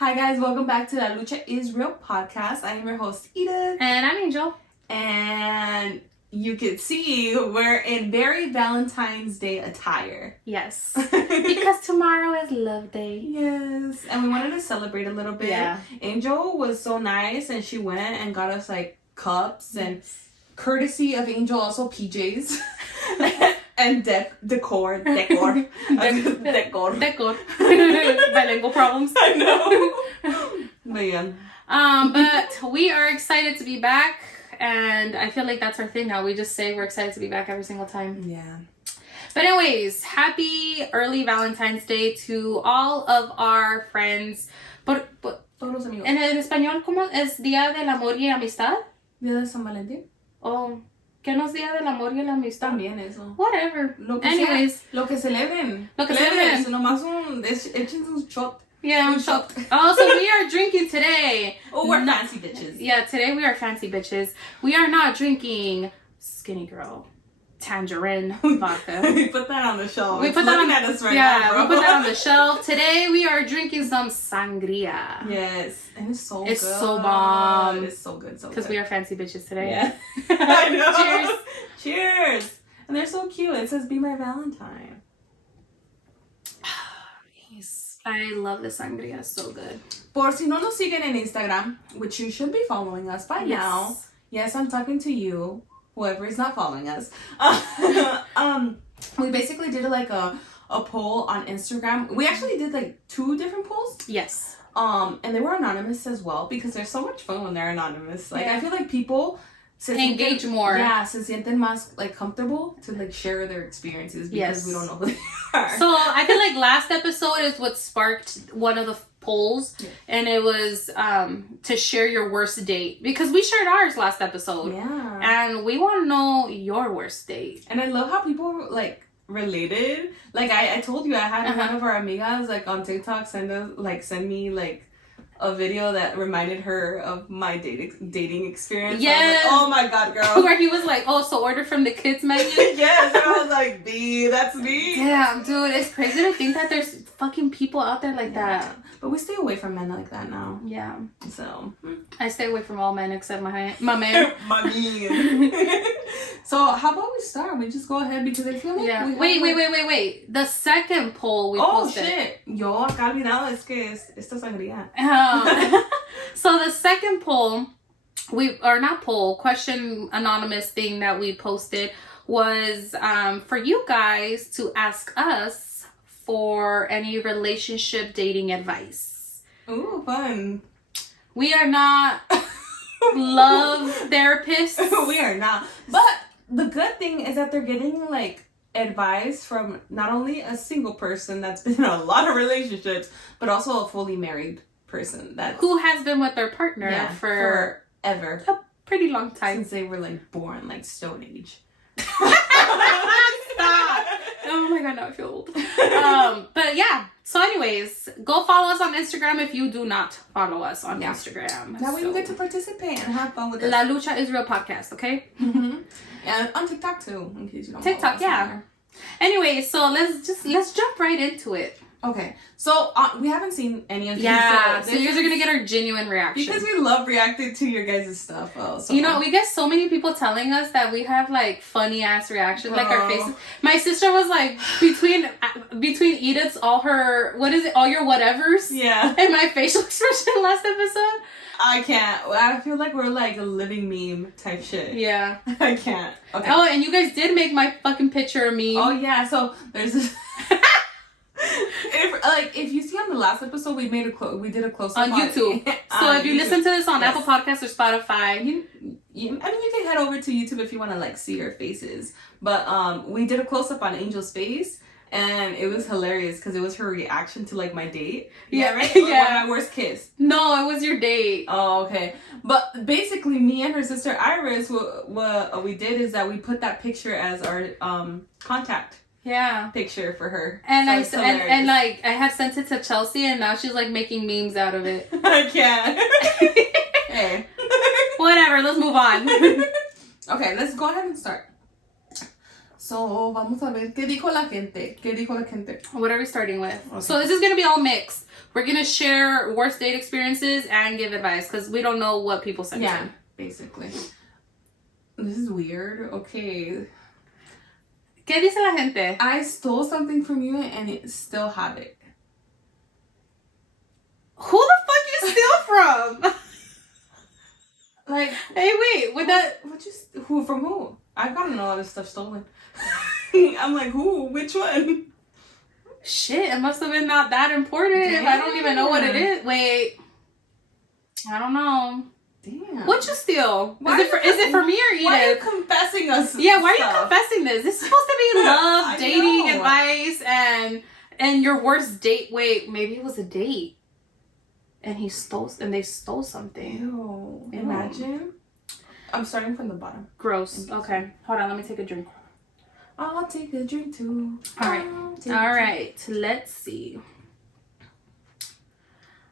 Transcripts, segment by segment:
Hi guys, welcome back to the Lucha is Real podcast. I am your host Edith. And I'm Angel. And you can see we're in very Valentine's Day attire. Yes. Because tomorrow is Love Day. Yes. And we wanted to celebrate a little bit. Yeah. Angel was so nice and she went and got us like cups and courtesy of Angel also PJs. And decor. Decor. Bilingual problems. I know. But yeah. But we are excited to be back, and I feel like that's our thing now. We just say we're excited to be back every single time. Yeah. But anyways, happy early Valentine's Day to all of our friends. Todos los amigos. En el español, ¿cómo es Día del Amor y Amistad? Día de San Valentín. Oh, ¿qué no es Día del Amor y la Amistad? También eso. Whatever. Lo que Anyways. sea, lo que celebren. Lo que celebren. Nomás echen un shot. Yeah, un shot. Also, we are drinking today. Oh, we're fancy bitches. Yeah, today we are fancy bitches. We are not drinking Skinny Girl Tangerine vodka. We put that on the shelf. We put that on at us right yeah, now, bro. we put that on the shelf. Today we are drinking some sangria. Yes, and it's so It's good. so bomb. It's so good, so good. Because we are fancy bitches today. Yeah. I know. Cheers. Cheers. And they're so cute. It says, "Be my Valentine." I love the sangria. It's so good. Por si no nos siguen en Instagram, which you should be following us by now. Yes, I'm talking to you, whoever is not following us. We basically did like a poll on Instagram. We actually did like 2 different polls. Yes. And they were anonymous as well because there's so much fun when they're anonymous. Like, I feel like people engage more. Yeah, se sienten más like comfortable to like share their experiences because we don't know who they are. So I feel like last episode is what sparked one of the polls, and it was to share your worst date, because we shared ours last episode. Yeah. And we want to know your worst date. And I love how people like related. Like I told you I had one of our amigas like on TikTok send me like a video that reminded her of my dating experience. Yes. Like, oh my god, girl. Where he was like, oh, so order from the kids menu. Yes, and I was like, B, that's me. Damn, dude, it's crazy to think that there's fucking people out there like that. But we stay away from men like that now. Yeah. So I stay away from all men except my man. My man. So how about we start? We just go ahead because I feel like Wait. The second poll we posted. Oh shit. Yo acá olvidado es que esta sangría. So the second poll, question anonymous thing that we posted was for you guys to ask us for any relationship dating advice. Ooh, fun. We are not love therapists. We are not. But the good thing is that they're getting like advice from not only a single person that's been in a lot of relationships, but also a fully married person who has been with their partner for forever. A pretty long time. Since they were like born, like Stone Age. Stop. Oh my god, now I feel old. But yeah. So anyways, go follow us on Instagram if you do not follow us on Instagram. Now we get to participate and have fun with us. La Lucha is Real podcast, okay? Mm-hmm. And on TikTok too, in case you don't TikTok, yeah. Anyway, so let's jump right into it. Okay, so we haven't seen any of these. Yeah, so you guys are gonna get our genuine reaction. Because we love reacting to your guys' stuff. So you know, we get so many people telling us that we have like funny ass reactions, like our faces. My sister was like, between Edith's all your whatevers, and my facial expression last episode. I can't. I feel like we're like a living meme type shit. Yeah. I can't. Okay. Oh, and you guys did make my fucking picture a meme. Oh yeah, so there's this. If you see on the last episode, we did a close up on YouTube. So if you listen to this on Apple Podcasts or Spotify, you can head over to YouTube if you want to like see our faces. But we did a close up on Angel's face, and it was hilarious because it was her reaction to like my date. Yeah, right. My worst kiss. No, it was your date. Oh, okay. But basically, me and her sister Iris, what we did is that we put that picture as our contact. Picture for her. And so and like I had sent it to Chelsea, and now she's like making memes out of it. I can't. Hey. Whatever, let's move on. Okay, let's go ahead and start. So, vamos a ver. ¿Qué dijo la gente? ¿Qué dijo la gente? What are we starting with? Okay. So this is going to be all mixed. We're going to share worst date experiences and give advice because we don't know what people sent. Yeah, basically. This is weird. Okay. ¿Qué dice la gente? I stole something from you and it still have it. Who the fuck you steal from? Like, hey, wait, who from who? I've gotten a lot of stuff stolen. I'm like, who? Which one? Shit, it must have been not that important. Damn. I don't even know what it is. Wait, I don't know. Damn. What you steal? Is it for me or Edith? Why are you confessing us? Yeah, why are you confessing this? This is supposed to be love, dating advice, and your worst date. Wait, maybe it was a date. And they stole something. Ew. Imagine. I'm starting from the bottom. Gross. Okay. Hold on, let me take a drink. I'll take a drink too. Alright. Let's see.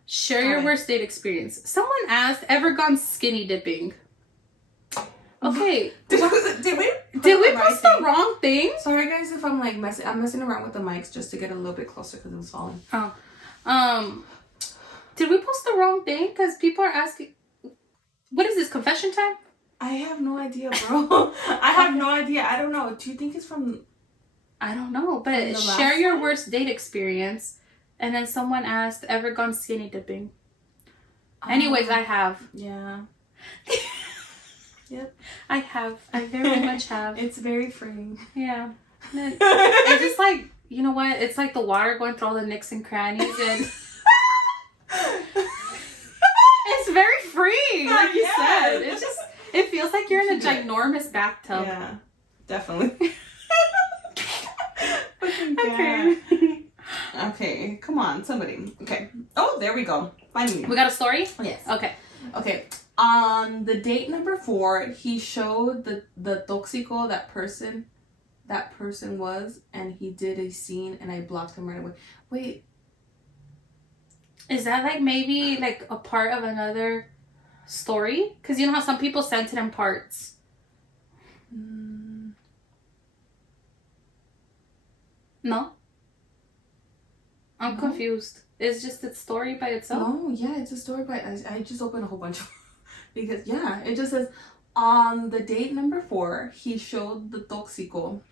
Share your worst date experience. Someone asked, ever gone skinny dipping? Okay. Did we post the wrong thing? Sorry guys if I'm like I'm messing around with the mics just to get a little bit closer because it was falling. Oh. Did we post the wrong thing? Because people are asking, what is this, confession time? I have no idea, bro. I have no idea. I don't know. Do you think it's from... I don't know, but share your worst date experience. And then someone asked, ever gone skinny dipping? Anyways, I have. Yeah. Yep. I have. I very much have. It's very freeing. Yeah. It's just like, you know what? It's like the water going through all the nooks and crannies and... It's very freeing, like you said. It's just, it feels like you're in a ginormous bathtub. Yeah, definitely. Okay, come on, somebody. Okay. Oh, there we go. Finally. We got a story? Yes. Okay. On the date number 4, he showed the toxico that person was, and he did a scene, and I blocked him right away. Wait. Is that like maybe like a part of another story? Because you know how some people sent it in parts. No? I'm confused. It's just a story by itself? No, yeah, it's a story by... I just opened a whole bunch of... Because, yeah, it just says, on the date number 4, he showed the toxico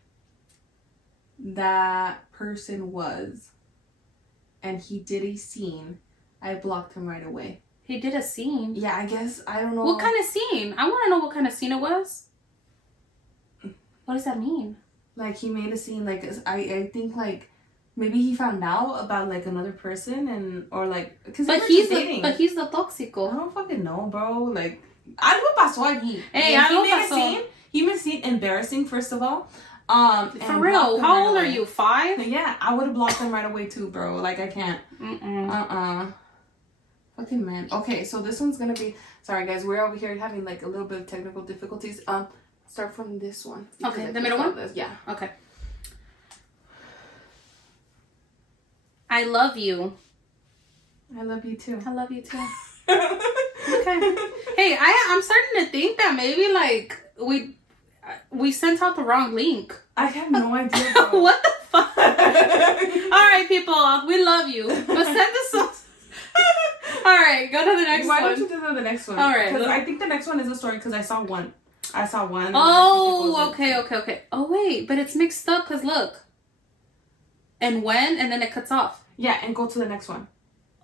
that person was, and he did a scene. I blocked him right away. He did a scene? Yeah, I guess. I don't know. What kind of scene? I want to know what kind of scene it was. What does that mean? Like, he made a scene, like, I think, like, maybe he found out about, like, another person, and, or, like, because he's the toxico. I don't fucking know, bro. Like, algo pasó allí. Hey, algo pasó. He made a scene embarrassing, first of all. For real, how old are you? 5? Yeah, I would have blocked him right away, too, bro. Like, I can't. Fucking man. Okay, so this one's gonna be... Sorry, guys. We're over here having, like, a little bit of technical difficulties. Start from this one. Okay, the middle one? Yeah. Okay. I love you. I love you, too. I love you, too. Okay. Hey, I'm starting to think that maybe, like, we sent out the wrong link. I have no idea, bro. What the fuck? Alright, people. We love you. But send us Alright, go to the next one. Why don't you do the next one? Alright. Because I think the next one is a story, because I saw one. Oh, okay. Oh, wait. But it's mixed up, because look. And when, and then it cuts off. Yeah, and go to the next one.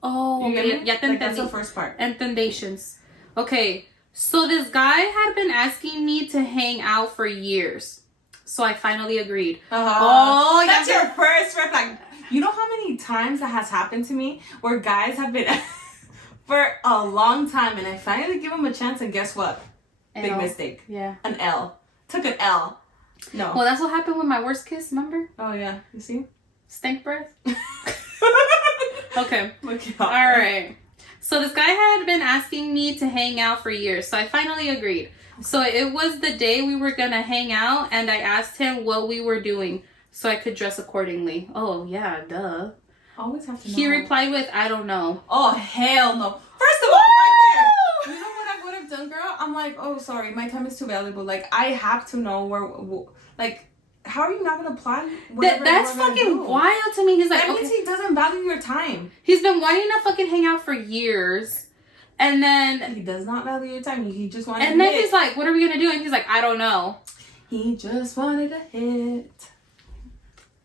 Oh, okay. Like, that's the first part. Entendations. Okay. So this guy had been asking me to hang out for years. So I finally agreed. Oh, that's your first red flag. You know how many times that has happened to me where guys have been for a long time, and I finally give them a chance, and guess what? Big mistake. Yeah. An L. Took an L. No. Well, that's what happened with my worst kiss, remember? Oh, yeah. You see? Stank breath. Okay. All right. So this guy had been asking me to hang out for years. So I finally agreed. So it was the day we were going to hang out, and I asked him what we were doing so I could dress accordingly. Oh, yeah, duh. Always have to know. He replied with, I don't know. Oh, hell no. First of all, right there. You know what I would have done, girl? I'm like, oh, sorry, my time is too valuable. Like, I have to know where, like, how are you not gonna plan whatever that's fucking wild to me. He's like, that means he doesn't value your time. He's been wanting to fucking hang out for years. And then... He does not value your time. He just wanted And then he's like, what are we gonna do? And he's like, I don't know. He just wanted a hit.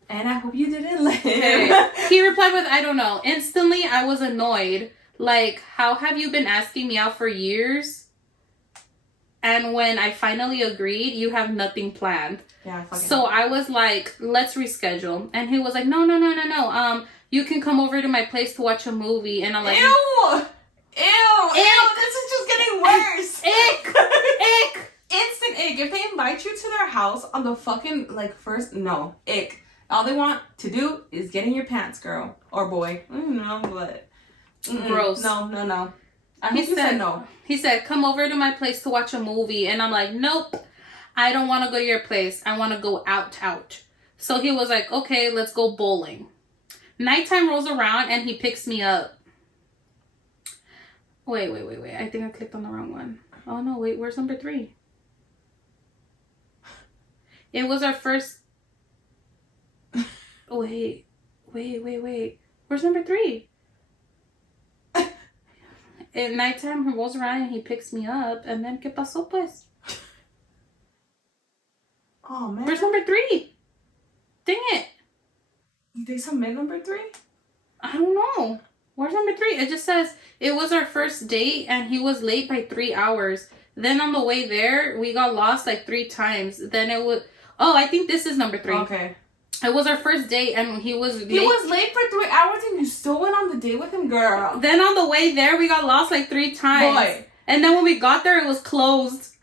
And I hope you didn't let him. He replied with, I don't know. Instantly, I was annoyed. Like, how have you been asking me out for years? And when I finally agreed, you have nothing planned. Yeah, so I was like, let's reschedule. And he was like, no. You can come over to my place to watch a movie. And I'm like, Ew! This is just getting worse. Ick! Instant ick. If they invite you to their house on the fucking, like, first, no. Ick. All they want to do is get in your pants, girl. Or boy. No, but. Gross. No. He said no. He said, come over to my place to watch a movie. And I'm like, nope. I don't want to go to your place. I want to go out. So he was like, okay, let's go bowling. Nighttime rolls around and he picks me up. Wait. I think I clicked on the wrong one. Oh, no, wait. Where's number 3? It was our first... Wait. Where's number 3? At nighttime, he rolls around and he picks me up. And then, ¿qué pasó, pues? Oh, man. Where's number 3? Dang it. They submit number 3? I don't know. Where's number 3? It just says, it was our first date and he was late by 3 hours. Then on the way there, we got lost like 3 times. Then it was... Oh, I think this is number 3. Okay. It was our first date and he was late. He was late for 3 hours and you still went on the date with him, girl. Then on the way there, we got lost like 3 times. Boy. And then when we got there, it was closed.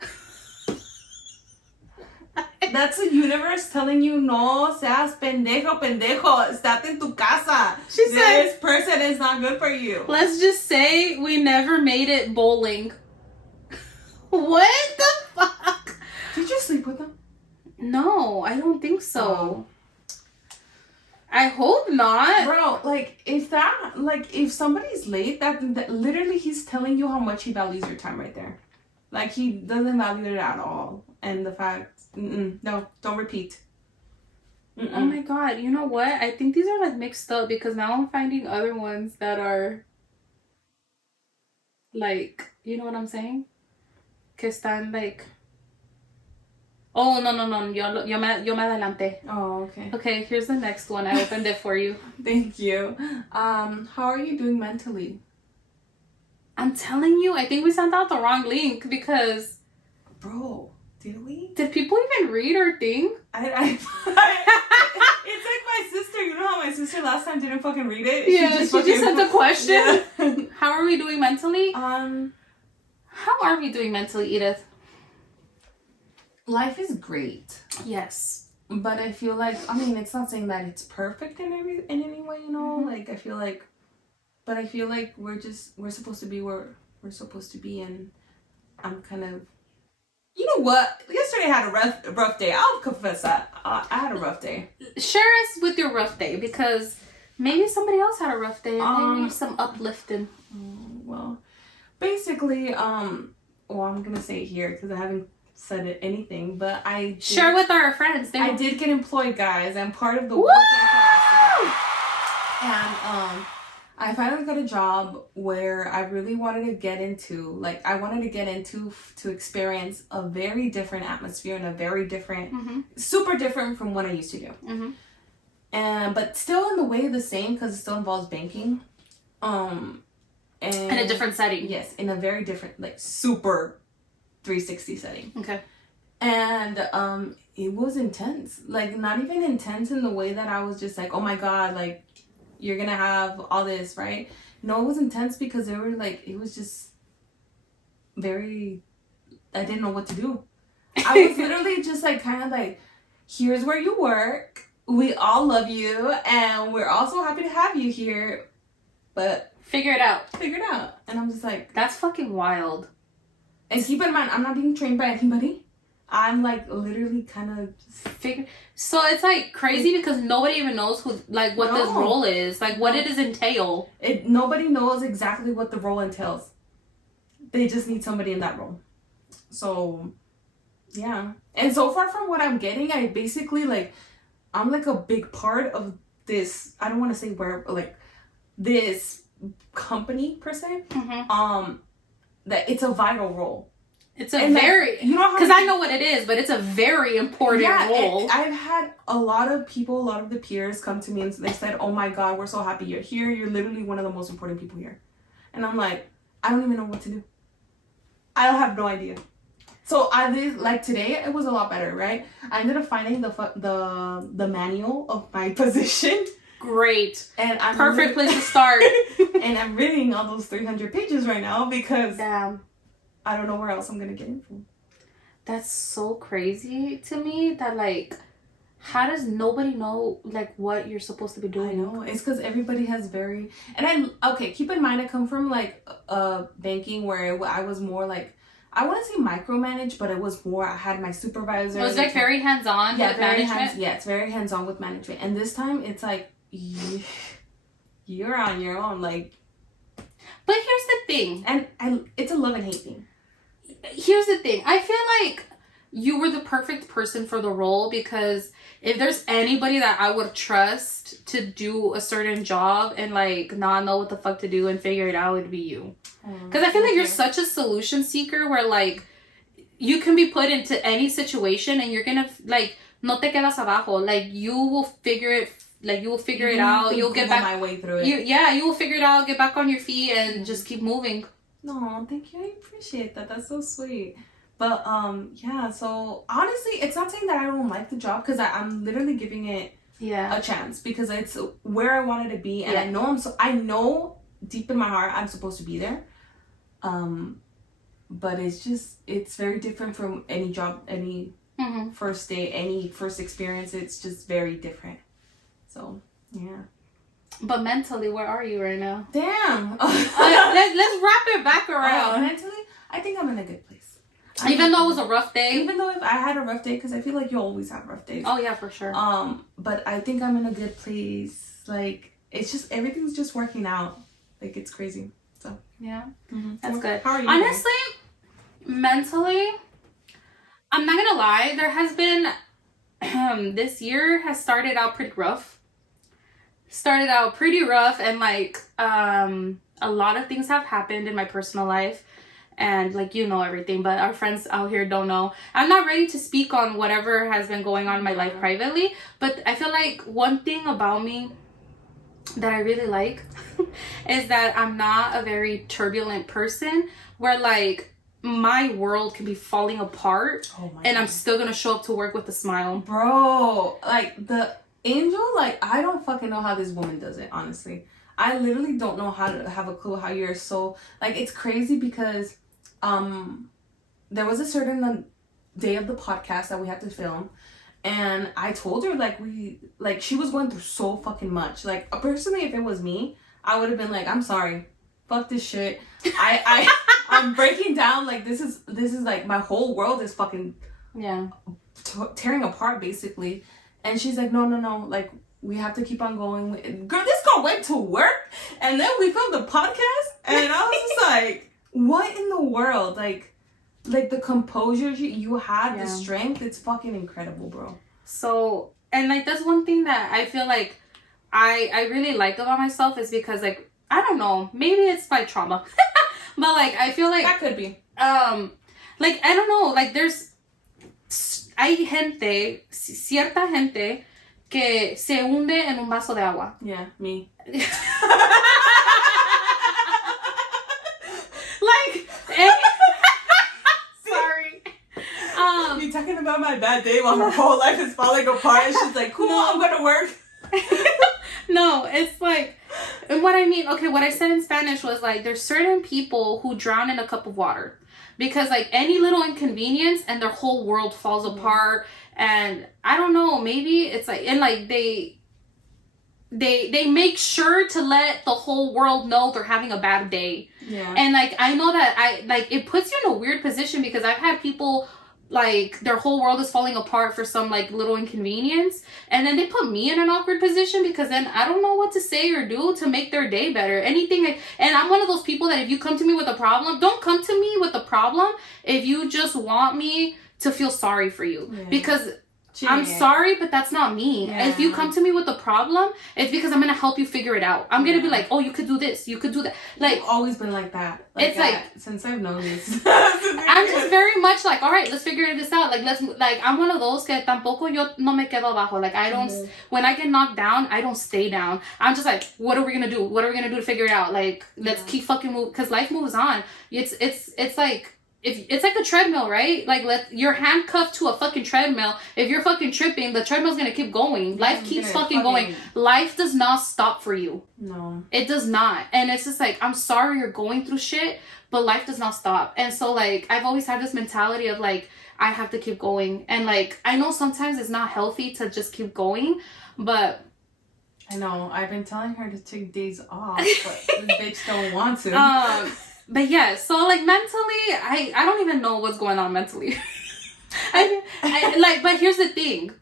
That's the universe telling you, no seas pendejo. Estate en tu casa. She said, this person is not good for you. Let's just say we never made it bowling. What the fuck? Did you sleep with him? No, I don't think so. I hope not. Bro, like, if somebody's late, that literally he's telling you how much he values your time right there. Like, he doesn't value it at all. And the fact, no, don't repeat. Oh my god, you know what? I think these are like mixed up because now I'm finding other ones that are like, you know what I'm saying? Que están like... Oh, no. Yo me adelanté. Oh, okay. Okay, here's the next one. I opened it for you. Thank you. How are you doing mentally? I'm telling you, I think we sent out the wrong link because... Bro, did we? Did people even read our thing? It's like my sister. You know how my sister last time didn't fucking read it? Yeah, she just sent a question. Yeah. How are we doing mentally? How are we doing mentally, Edith? Life is great. Yes. But I feel like, I mean, it's not saying that it's perfect in any way, you know? Mm-hmm. Like, I feel like we're supposed to be where we're supposed to be, and I'm kind of, you know what? Yesterday I had a rough day. I'll confess that. I had a rough day. Share us with your rough day, because maybe somebody else had a rough day, and maybe some uplifting. Well, basically, well, I'm gonna say it here because I haven't said anything, but share with our friends. I did get employed, guys. I'm part of the working class, and I finally got a job where I really wanted to get into. Like, I wanted to get into to experience a very different atmosphere and a very different, super different from what I used to do. But still in the way the same because it still involves banking. And in a different setting. Yes, in a very different, like, super 360 setting. Okay. And it was intense. Like, not even intense in the way that I was just like, oh my god, like, you're gonna have all this, right? No, it was intense because they were like, it was just very, I didn't know what to do. I was literally just like, kind of like, here's where you work, we all love you, and we're also happy to have you here, but figure it out. And I'm just like, that's fucking wild. And keep in mind, I'm not being trained by anybody. I'm like literally kind of figure. So it's like crazy because nobody even knows who, like, what this role is, like what it does entail. Nobody knows exactly what the role entails. They just need somebody in that role. So Yeah. And so far from what I'm getting, I basically, like, I'm, like, a big part of this, I don't want to say where, like, this company, per se. That it's a vital role. It's a very, you know, because I know what it is, but it's a very important role. I've had a lot of the peers come to me and they said, "Oh my God, we're so happy you're here. You're literally one of the most important people here." And I'm like, I don't even know what to do. I have no idea. So I did, like, today it was a lot better, right? I ended up finding the manual of my position. Great. And I'm perfect place to start. And I'm reading all those 300 pages right now because damn, I don't know where else I'm gonna get info. That's so crazy to me that, like, how does nobody know, like, what you're supposed to be doing? I know. It's because everybody has very... And keep in mind, I come from, like, banking where I was more, like, I wouldn't say micromanaged, but it was more, I had my supervisor. It was, like, very hands-on with management? It's very hands-on with management. And this time, it's like, you're on your own, like... But here's the thing. And it's a love and hate thing. Here's the thing. I feel like you were the perfect person for the role because if there's anybody that I would trust to do a certain job and, like, not know what the fuck to do and figure it out, it would be you. Because I feel like you're such a solution seeker where, like, you can be put into any situation and you're gonna, like, no te quedas abajo. Like, you will figure it. Like, you will figure it out. You'll get back. My way through it. You will figure it out. Get back on your feet and just keep moving. No, thank you. I appreciate that. That's so sweet. But yeah. So honestly, it's not saying that I don't like the job because I'm literally giving it a chance because it's where I wanted to be, and I know deep in my heart I'm supposed to be there. But it's very different from any job, any first day, any first experience. It's just very different. So, yeah. But mentally, where are you right now? Damn. Let's wrap it back around. Mentally, I think I'm in a good place. Even though it was a rough day? Even though if I had a rough day, because I feel like you always have rough days. Oh, yeah, for sure. But I think I'm in a good place. Like, it's just, everything's just working out. Like, it's crazy. So, yeah. That's good. How are you? Honestly, mentally, I'm not gonna lie, there has been, this year has started out pretty rough. And, like, a lot of things have happened in my personal life. And, like, you know everything, but our friends out here don't know. I'm not ready to speak on whatever has been going on in my life privately, but I feel like one thing about me that I really like is that I'm not a very turbulent person where, like, my world can be falling apart and I'm still gonna show up to work with a smile. Bro, like, the angel, like, I don't fucking know how this woman does it, honestly. I literally don't know how to have a clue how you're so, like, it's crazy because there was a certain day of the podcast that we had to film, and I told her, like, she was going through so fucking much. Like, personally, if it was me, I would have been like, I'm sorry, fuck this shit. I'm breaking down. Like, this is like, my whole world is fucking tearing apart, basically. And she's like, no, like, we have to keep on going. Girl, this girl went to work, and then we filmed the podcast, and I was just like, what in the world? Like the composure you had, the strength, it's fucking incredible, bro. So, and, like, that's one thing that I feel like I really like about myself is because, like, I don't know, maybe it's my trauma, but, like, I feel like that could be. Like, I don't know, like, hay cierta gente que se hunde en un vaso de agua. Yeah, me. Like, sorry. You talking about my bad day while her whole life is falling apart, and she's like, cool, I'm gonna work. No, it's like, and what I mean, okay, what I said in Spanish was, like, there's certain people who drown in a cup of water because, like, any little inconvenience and their whole world falls apart. And I don't know, maybe it's like, and, like, they make sure to let the whole world know they're having a bad day. Yeah. And, like, I know that it puts you in a weird position because I've had people, like, their whole world is falling apart for some, like, little inconvenience, and then they put me in an awkward position because then I don't know what to say or do to make their day better. Anything, and I'm one of those people that if you come to me with a problem, don't come to me with a problem if you just want me to feel sorry for you because I'm sorry, but that's not me. Yeah. If you come to me with a problem, it's because I'm going to help you figure it out. I'm going to be like, oh, you could do this. You could do that. Like, you've always been like that. It's like, since I've known you. I'm just very much like, all right, let's figure this out. Like, I'm one of those que tampoco yo no me quedo abajo. Like, I don't, when I get knocked down, I don't stay down. I'm just like, what are we going to do? What are we going to do to figure it out? Like, let's keep fucking moving. Because life moves on. It's like, if it's like a treadmill, right? Like, you're handcuffed to a fucking treadmill. If you're fucking tripping, the treadmill's gonna keep going. Life keeps fucking going. Life does not stop for you. No. It does not. And it's just like, I'm sorry you're going through shit, but life does not stop. And so, like, I've always had this mentality of, like, I have to keep going. And, like, I know sometimes it's not healthy to just keep going, but... I know. I've been telling her to take days off, but the bitch don't want to. But yeah, so like mentally, I don't even know what's going on mentally. But here's the thing.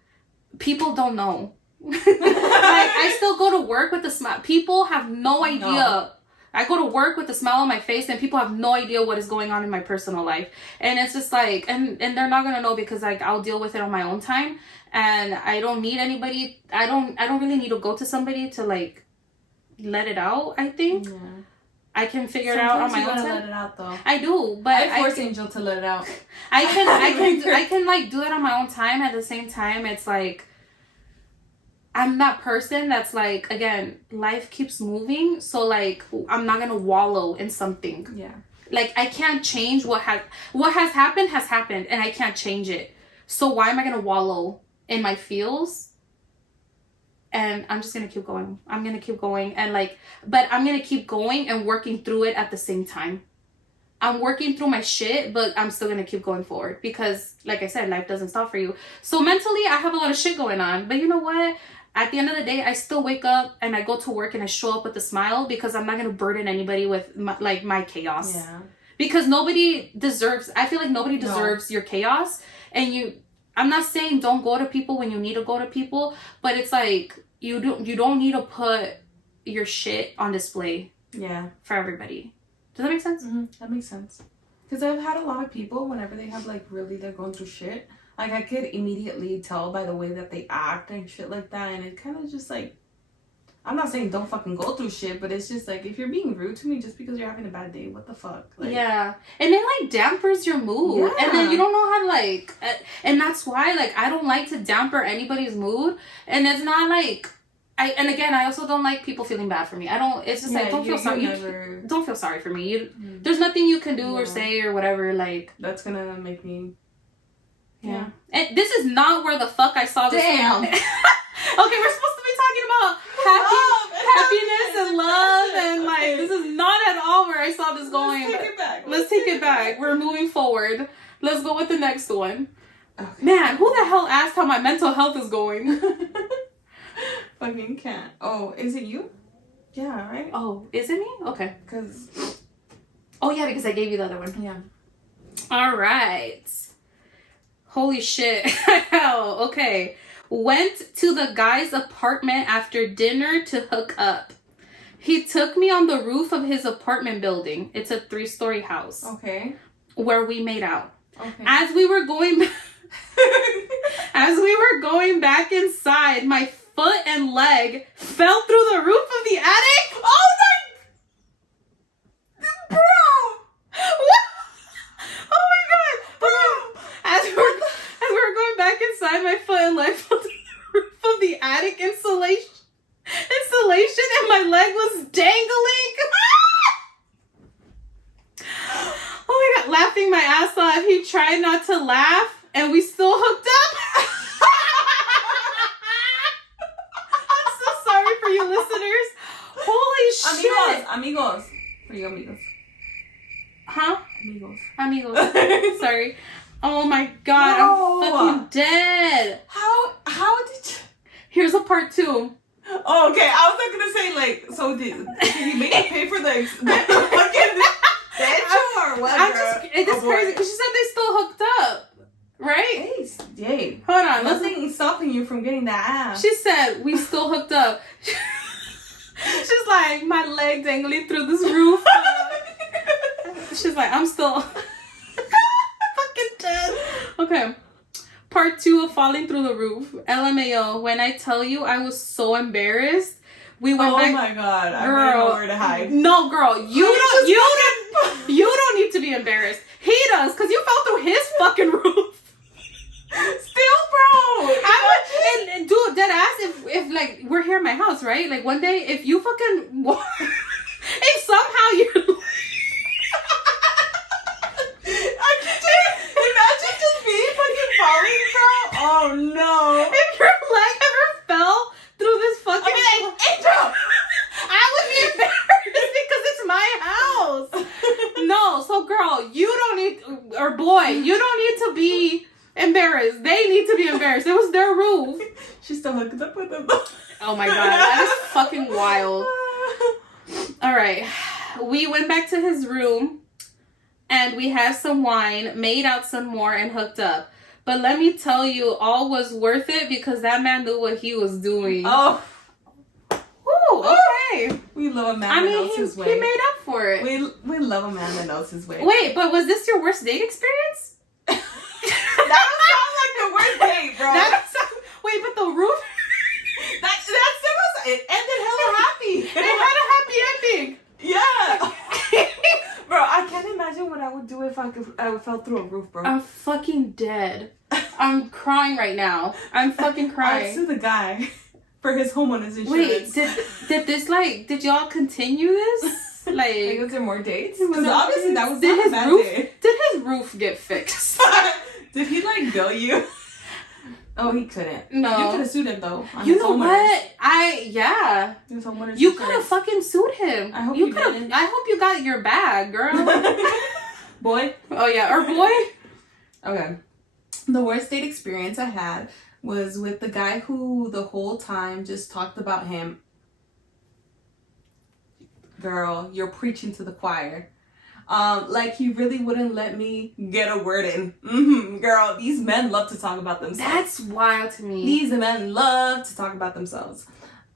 People don't know. Like, I still go to work with a smile. People have no idea. No. I go to work with a smile on my face and people have no idea what is going on in my personal life. And it's just like, and they're not going to know because like I'll deal with it on my own time. And I don't need anybody. I don't really need to go to somebody to like let it out, I think. Yeah. I can figure it out on my own time. Let it out though. I do, but I force Angel to let it out. I can like do that on my own time. At the same time, it's like I'm that person that's like, again, life keeps moving, so like I'm not gonna wallow in something. Yeah. Like I can't change what has happened, and I can't change it. So why am I gonna wallow in my feels? And I'm just going to keep going. I'm going to keep going. And like, but I'm going to keep going and working through it at the same time. I'm working through my shit, but I'm still going to keep going forward. Because like I said, life doesn't stop for you. So mentally, I have a lot of shit going on. But you know what? At the end of the day, I still wake up and I go to work and I show up with a smile. Because I'm not going to burden anybody with my chaos. Yeah. Because nobody deserves, I feel like nobody deserves your chaos. And I'm not saying don't go to people when you need to go to people, but it's like you don't need to put your shit on display. Yeah. For everybody. Does that make sense? Mm-hmm. That makes sense. Because I've had a lot of people whenever they have like really they're going through shit, like I could immediately tell by the way that they act and shit like that, and it kind of just like, I'm not saying don't fucking go through shit, but it's just like if you're being rude to me just because you're having a bad day, what the fuck? Like, yeah, and it like dampers your mood, yeah. And then you don't know how to like, and that's why like I don't like to damper anybody's mood, and it's not like I also don't like people feeling bad for me. I don't. It's just like don't feel sorry. Don't feel sorry for me. There's nothing you can do or say or whatever. Like that's gonna make me. Yeah. And this is not where the fuck I saw this. Damn. Okay, we're supposed to be talking about happiness and love, and like this is not at all where I saw this going. Let's take it back. We're moving forward. Let's go with the next one. Okay. Man, who the hell asked how my mental health is going? Fucking can't. Oh, is it you? Yeah, right? Oh, is it me? Okay. Because I gave you the other one. Yeah. All right. Holy shit. Okay. Went to the guy's apartment after dinner to hook up. He took me on the roof of his apartment building. It's a 3-story house. Okay. Where we made out. Okay. As we were going back inside, my foot and leg fell through the roof of the attic. Oh my... Bro! What? Oh my god! Bro! As we were going back inside, my foot and leg fell through the roof of the attic insulation, and my leg was dangling. Oh my god! Laughing my ass off. He tried not to laugh, and we still hooked up. I'm so sorry for you listeners. Holy shit! Amigos. For you amigos. Huh? Amigos. Sorry. Oh my god, no. I'm fucking dead. How did you... Here's a part 2. Oh, okay. I was not gonna say like, so did you make it pay for the fucking bedroom or what? It's crazy because she said they still hooked up, right? Hey. Hold on. Nothing is stopping you from getting that ass. She said we still hooked up. She's like, my leg dangling through this roof. She's like, I'm still fucking dead. Okay. Part 2 of falling through the roof. LMAO. When I tell you, I was so embarrassed. We went back. Oh my god, girl, I don't know where to hide. No, girl, you don't need to be embarrassed. He does, cause you fell through his fucking roof. Still, bro. And dude, dead ass. If like we're here at my house, right? Like one day, if you fucking, if somehow you're. Imagine just me fucking falling, bro. Oh no. If your leg ever fell through this fucking. I'd be like, Angel! I would be embarrassed because it's my house. No, so girl, you don't need, or boy, you don't need to be embarrassed. They need to be embarrassed. It was their roof. She still hooked up with him. Oh my god, that is fucking wild. All right, we went back to his room and we had some wine, made out some more, and hooked up. But let me tell you, all was worth it because that man knew what he was doing. Oh. Woo, okay. We love a man that knows his way. He made up for it. We love a man that knows his way. Wait, but was this your worst date experience? That don't sound like the worst date, bro. Wait, but the roof... that still was... It ended hella happy. It had a happy ending. Yeah. Bro, I can't imagine what I would do if I fell through a roof, bro. I'm fucking dead. I'm crying right now. I'm fucking crying. I'd sue the guy for his homeowner's insurance. Wait, did this, like, did y'all continue this? Like, was there more dates? Because obviously that was did not his a bad roof, day. Did his roof get fixed? Did he, like, bill you? Oh, he couldn't. No. You could have sued him, though. You know what? Yeah. His homeowner's You insurance. could have fucking sued him. I hope you you could have. didn't. I hope you got your bag, girl. Boy. Oh, yeah. Or boy. Okay. The worst date experience I had was with the guy who the whole time just talked about him. Girl, you're preaching to the choir. Like he really wouldn't let me get a word in. Girl, these men love to talk about themselves. That's wild to me. These men love to talk about themselves.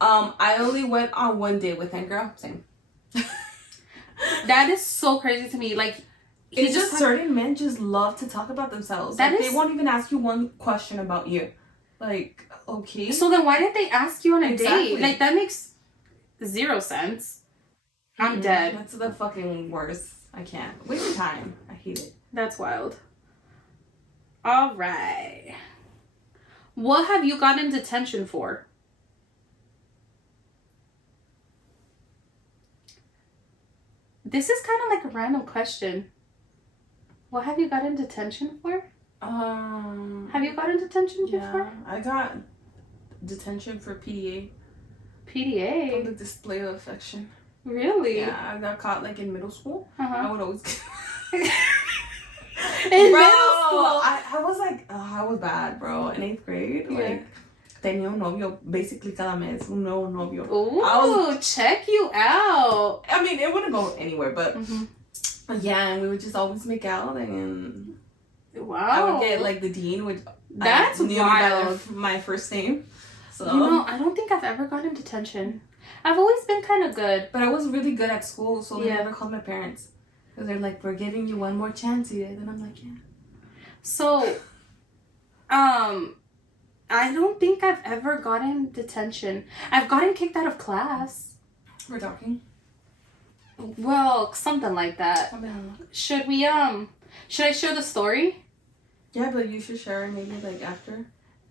I only went on one date with him, girl. Same. That is so crazy to me. Like, it's just certain men just love to talk about themselves. That like, is... They won't even ask you one question about you. Like, okay. So then why did they ask you on a Exactly. date? Like, that makes zero sense. I'm dead. That's the fucking worst. I can't. Waste your time. I hate it. That's wild. All right. What have you gotten detention for? This is kind of like a random question. What have you gotten detention for? Have you gotten detention before? I got detention for PDA. PDA? Public display of affection. Really? Yeah, I got caught like in middle school. I would always in middle school. I was like, I was bad, bro. In 8th grade, like, tenía un novio basically cada mes, un nuevo novio. Ooh, check you out. I mean, it wouldn't go anywhere, but yeah, and we would just always make out, and wow, I would get like the dean, which that's wild. My first name. So you know, I don't think I've ever gotten detention. I've always been kind of good, but I was really good at school, so they never called my parents. Because they're like, we're giving you one more chance here. And I'm like, yeah. So, I don't think I've ever gotten detention. I've gotten kicked out of class. We're talking. Well, something like that. Should I share the story? Yeah, but you should share it maybe like after.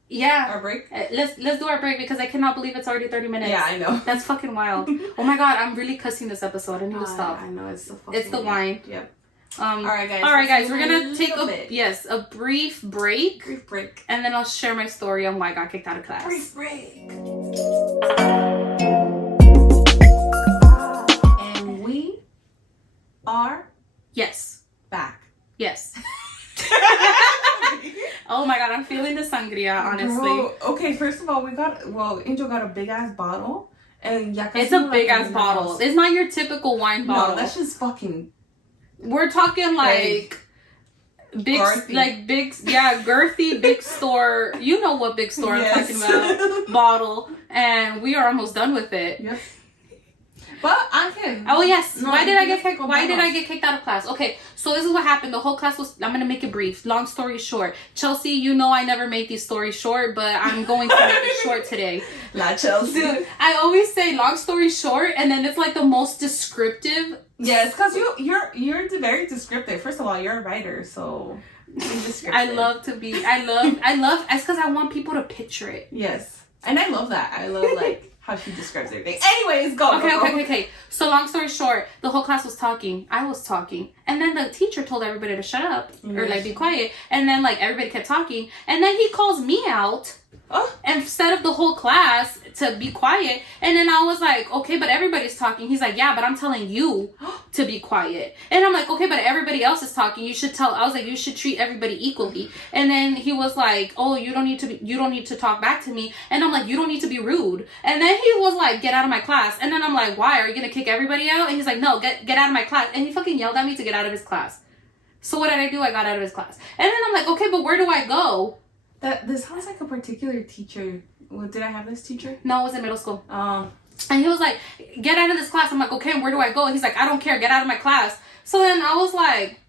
Yeah. Our break? Let's do our break because I cannot believe it's already 30 minutes. Yeah, I know. That's fucking wild. Oh my god, I'm really cussing this episode. I need to stop. I know, it's so fucking It's the wine. Yep. Alright guys, we're gonna take a brief break. Brief break. And then I'll share my story on why I got kicked out of class. Brief break. And we are back. Yes. Oh my god, I'm feeling the sangria, honestly. Bro, okay, first of all, Angel got a big ass bottle. And it's a big ass bottle. It's not your typical wine bottle. No, that's just fucking. We're talking like big, girthy. Like big, girthy, big store. You know what big store I'm talking about. Bottle. And we are almost done with it. Yep. But I can. Oh yes. No, why did I get kicked out of class? Okay, so this is what happened. The whole class was. I'm gonna make it brief. Long story short, Chelsea. You know I never make these stories short, but I'm going to make it short today. La Chelsea. Dude, I always say long story short, and then it's like the most descriptive. Yes, because you're very descriptive. First of all, you're a writer, so. I love. It's because I want people to picture it. Yes, and I love that. I love like. How she describes everything. Anyways, go. Okay. So long story short, the whole class was talking. I was talking. And then the teacher told everybody to shut up. Or like be quiet. And then like everybody kept talking. And then he calls me out. Instead of the whole class to be quiet. And then I was like, okay, but everybody's talking. He's like, yeah, but I'm telling you to be quiet. And I'm like, okay, but everybody else is talking. I was like, you should treat everybody equally. And then he was like, oh, you don't need to talk back to me. And I'm like, you don't need to be rude. And then he was like, get out of my class. And then I'm like, why? Are you going to kick everybody out? And he's like, no, get out of my class. And he fucking yelled at me to get out of his class. So what did I do? I got out of his class. And then I'm like, okay, but where do I go? This sounds like a particular teacher. Well, did I have this teacher? No, it was in middle school. And he was like, get out of this class. I'm like, okay, and where do I go? And he's like, I don't care. Get out of my class. So then I was like,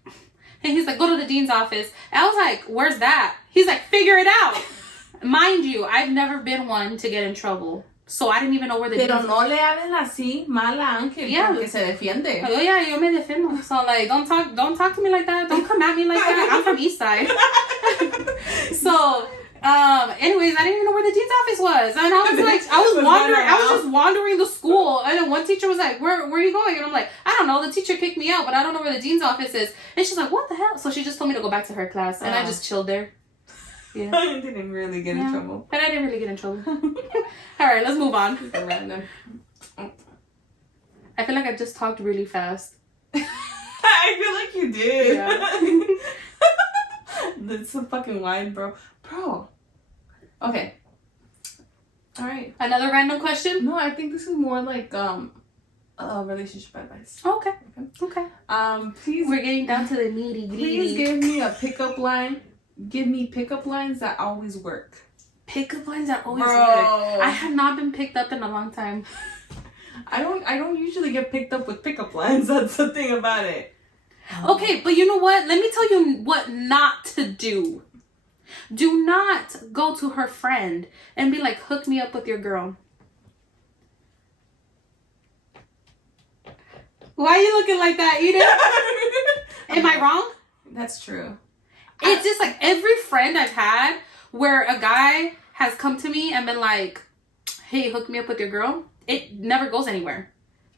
and he's like, go to the dean's office. And I was like, where's that? He's like, figure it out. Mind you, I've never been one to get in trouble. So I didn't even know where the dean's office. Pero no le hablen así mal a Ángel, porque se defiende. Oh yeah, yo me defiendo. So like, don't talk to me like that. Don't come at me like that. I'm from East Side. So, anyways, I didn't even know where the dean's office was. And I was like, I was just wandering the school. And then one teacher was like, where are you going? And I'm like, I don't know. The teacher kicked me out, but I don't know where the dean's office is. And she's like, what the hell? So she just told me to go back to her class. And I just chilled there. Yeah. I didn't really get in trouble. But I didn't really get in trouble. All right, let's move on. I feel like I just talked really fast. I feel like you did. Yeah. That's so fucking wide, bro. Okay. All right. Another random question? No, I think this is more like relationship advice. Okay. Please. We're getting down to the nitty gritty. Please give me a pickup line. Give me pickup lines that always work. Pickup lines that always work. I have not been picked up in a long time. I don't usually get picked up with pickup lines. That's the thing about it. Okay, but you know what? Let me tell you what not to do. Do not go to her friend and be like, hook me up with your girl. Why are you looking like that, Edith? Am I wrong? That's true. It's just like every friend I've had where a guy has come to me and been like, hey, hook me up with your girl. It never goes anywhere.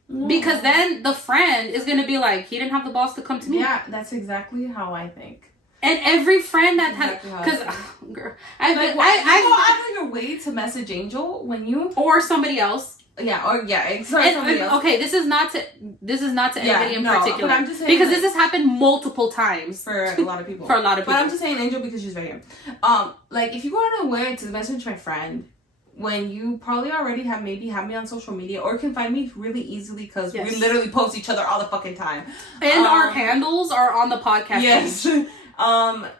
Yeah. Because then the friend is going to be like, he didn't have the balls to come to me. Yeah, that's exactly how I think. And every friend that has, because, girl, I go out of your way to message Angel when you, or somebody else. Yeah, somebody else. Okay, this is not to anybody in particular. But I'm just saying, because this has happened multiple times for a lot of people. But I'm just saying Angel because she's right here. Like if you go out of way to message my friend when you probably already have me on social media or can find me really easily because we literally post each other all the fucking time. And our handles are on the podcast. Yes.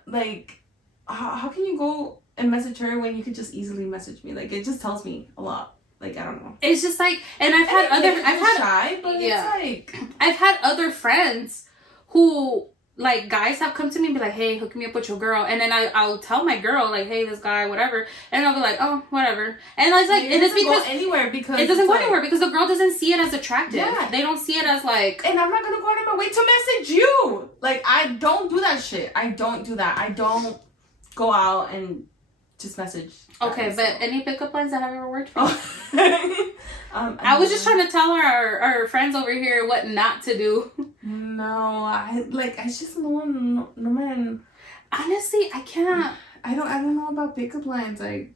Like how can you go and message her when you could just easily message me? Like it just tells me a lot. Like I don't know. It's just like, and I've had other friends who like guys have come to me and be like, hey, hook me up with your girl, and then I'll tell my girl like, hey, this guy, whatever, and I'll be like, oh, whatever, and it's like it is because it doesn't go anywhere because the girl doesn't see it as attractive. Yeah. They don't see it as like, and I'm not gonna go out of my way to message you. Like I don't do that shit. I don't do that. I don't go out and just message. Okay, but any pickup lines that have ever worked for you? I was just trying to tell our friends over here what not to do. No, I just no man. Honestly, I can't. I don't know about pickup lines. Like,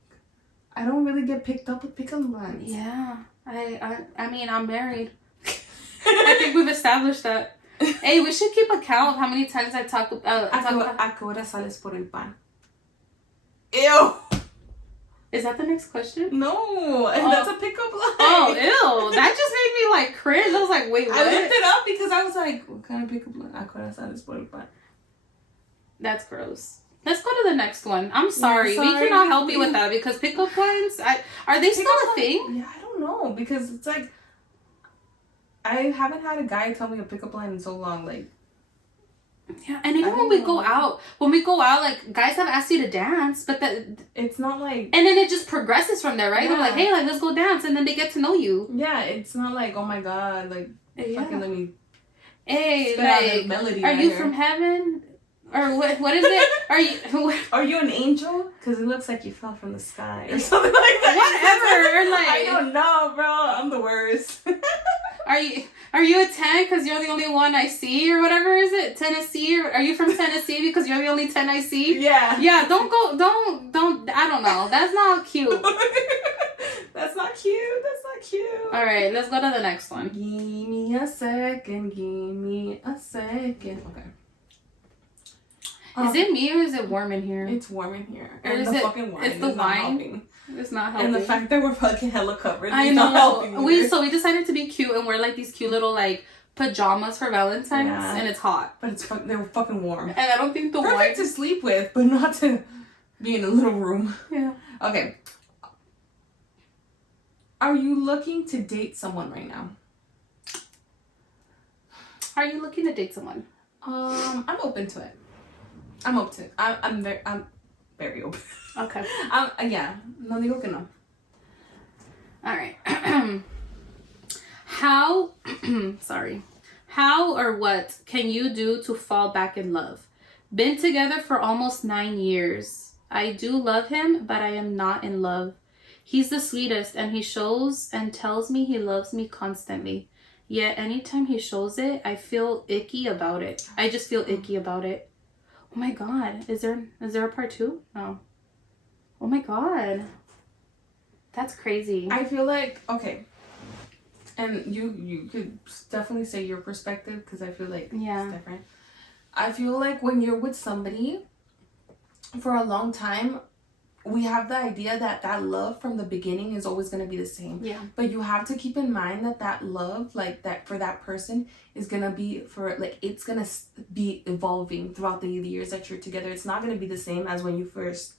I don't really get picked up with pickup lines. Yeah, I mean, I'm married. I think we've established that. Hey, we should keep a count of how many times I talk about. ¿A qué hora sales por el pan? Ew. Is that the next question? No, that's a pickup line. Oh, ew. That just made me like cringe. I was like, wait, what? I looked it up because I was like, what kind of pickup line? ¿A qué hora sales por el pan? That's gross. Let's go to the next one. I'm sorry. We cannot help you with that because pickup lines, are they still a thing? Yeah, I don't know because it's like, I haven't had a guy tell me a pickup line in so long. Like, yeah, and even when we go out, like, guys have asked you to dance, but that it's not like... And then it just progresses from there, right? Yeah. They're like, hey, like, let's go dance, and then they get to know you. Yeah, it's not like, oh my God, like, fucking let me... Hey, like, melody are you here from heaven? Or what is it? Are you an angel? Because it looks like you fell from the sky or something like that. Whatever. Like, I don't know, bro. I'm the worst. Are you a 10 because you're the only one I see, or whatever is it? Tennessee? Or are you from Tennessee because you're the only 10 I see? Yeah. Yeah, don't, I don't know. That's not cute. That's not cute. All right, let's go to the next one. Give me a second. Okay. Is it me or is it warm in here? It's warm in here. Or is fucking wine. It's the wine. It's not helping. And the fact that we're fucking hella covered. I know. We decided to be cute and wear like these cute little like pajamas for Valentine's, and it's hot. But they were fucking warm. And I don't think the wine perfect to sleep with, but not to be in a little room. Yeah. Okay. Are you looking to date someone right now? Are you looking to date someone? I'm open to it. I'm very open. Okay. Yeah. No digo que no. All right. How or what can you do to fall back in love? Been together for almost 9 years. I do love him, but I am not in love. He's the sweetest, and he shows and tells me he loves me constantly. Yet anytime he shows it, I feel icky about it. I just feel icky about it. Oh my God. Is there a part 2? No. Oh my God. That's crazy. I feel like, okay. And you could definitely say your perspective, because I feel like it's different. I feel like when you're with somebody for a long time, we have the idea that love from the beginning is always going to be the same. Yeah. But you have to keep in mind that love, like that for that person, is going to be it's going to be evolving throughout the years that you're together. It's not going to be the same as when you first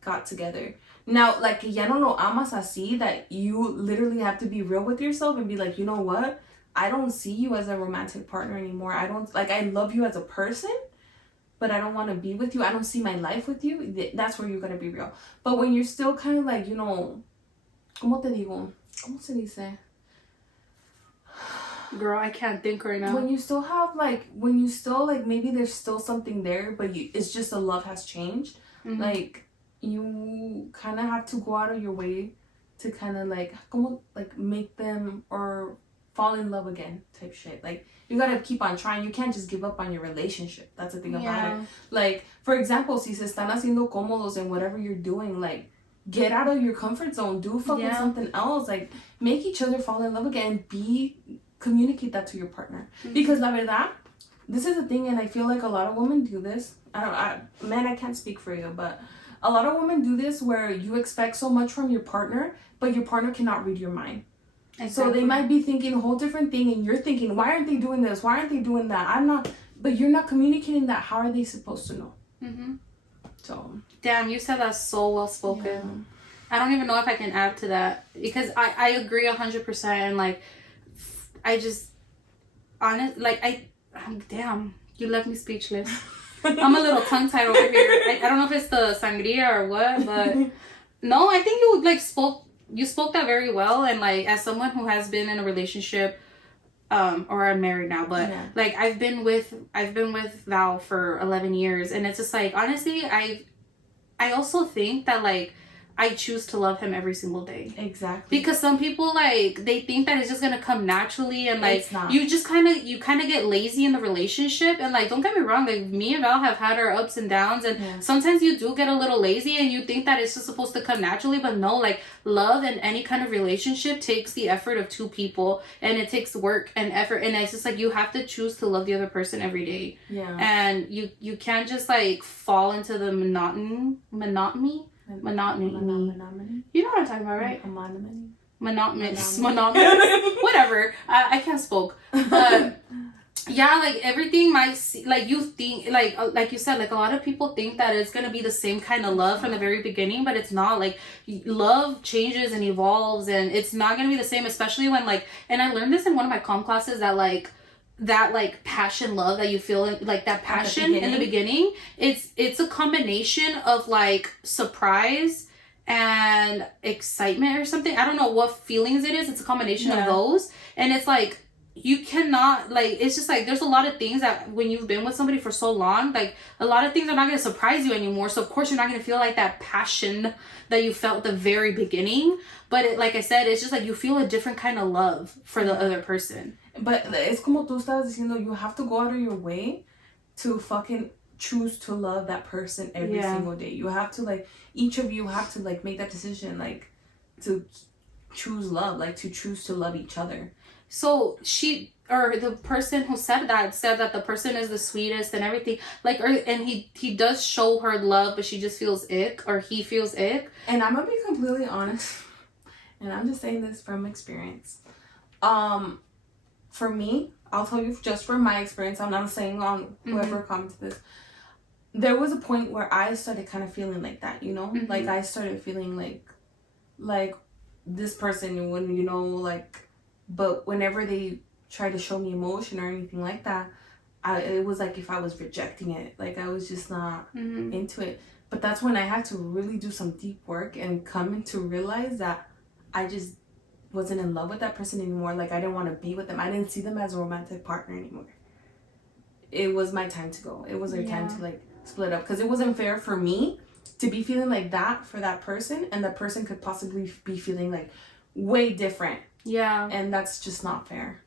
got together. Now, like, ya no lo amas así, that you literally have to be real with yourself and be like, you know what? I don't see you as a romantic partner anymore. I love you as a person, but I don't want to be with you. I don't see my life with you. That's where you're going to be real. But when you're still kind of like, you know, ¿cómo te digo? ¿Cómo se dice? Girl, I can't think right now. When you still maybe there's still something there, but it's just the love has changed. Mm-hmm. Like, you kind of have to go out of your way to kind of like make them or fall in love again type shit. Like, you gotta keep on trying. You can't just give up on your relationship. That's the thing about it. Like, for example, si se están haciendo cómodos in whatever you're doing, like, get out of your comfort zone. Do fucking something else. Like, make each other fall in love again. Communicate that to your partner. Mm-hmm. Because la verdad, this is a thing, and I feel like a lot of women do this. I can't speak for you, but a lot of women do this where you expect so much from your partner, but your partner cannot read your mind. Exactly. So they might be thinking a whole different thing, and you're thinking, why aren't they doing this? Why aren't they doing that? But you're not communicating that. How are they supposed to know? Mm-hmm. So. Damn, you said that so well spoken. Yeah. I don't even know if I can add to that, because I agree 100%, and like, I just, damn, you left me speechless. I'm a little tongue-tied over here. I don't know if it's the sangria or what, but no, I think you spoke that very well. And like, as someone who has been in a relationship, or I'm married now, but like I've been with Val for 11 years, and it's just like, honestly, I also think that like I choose to love him every single day. Exactly. Because some people, like, they think that it's just gonna come naturally, and like you just kind of get lazy in the relationship. And like, don't get me wrong, like me and Val have had our ups and downs, and sometimes you do get a little lazy and you think that it's just supposed to come naturally, but no, like, love and any kind of relationship takes the effort of two people, and it takes work and effort, and it's just like you have to choose to love the other person every day. Yeah. And you can't just like fall into the monotony. You know what I'm talking about, right? Monotonous. Whatever. I can't spoke. But Yeah, like everything might see, like you think, like you said, like a lot of people think that it's gonna be the same kind of love from the very beginning, but it's not. Like love changes and evolves, and it's not gonna be the same, especially when like, and I learned this in one of my comm classes that like passion love that you feel, like that passion in the beginning, it's a combination of like surprise and excitement or something. I don't know what feelings it is. It's a combination of those, and it's like you cannot, like, it's just like there's a lot of things that when you've been with somebody for so long, like a lot of things are not going to surprise you anymore, so of course you're not going to feel like that passion that you felt at the very beginning. But it, like I said, it's just like you feel a different kind of love for the other person. But es como tú estabas diciendo, you have to go out of your way to fucking choose to love that person every single day. You have to, like, each of you have to, like, make that decision, like, to choose love, like, to choose to love each other. So she, or the person who said that the person is the sweetest and everything, like, and he does show her love, but she just feels ick, or he feels ick. And I'm gonna be completely honest, and I'm just saying this from experience. For me, I'll tell you just from my experience, I'm not saying on whoever commented this, there was a point where I started kind of feeling like that, you know? Like, I started feeling like this person, when, you know, like, but whenever they try to show me emotion or anything like that, it was like if I was rejecting it. Like, I was just not into it. But that's when I had to really do some deep work and come to realize that I just wasn't in love with that person anymore. Like, I didn't want to be with them. I didn't see them as a romantic partner anymore. It was my time to go. It was their time to, like, split up. Because it wasn't fair for me to be feeling like that for that person, and that person could possibly be feeling, like, way different. Yeah. And that's just not fair.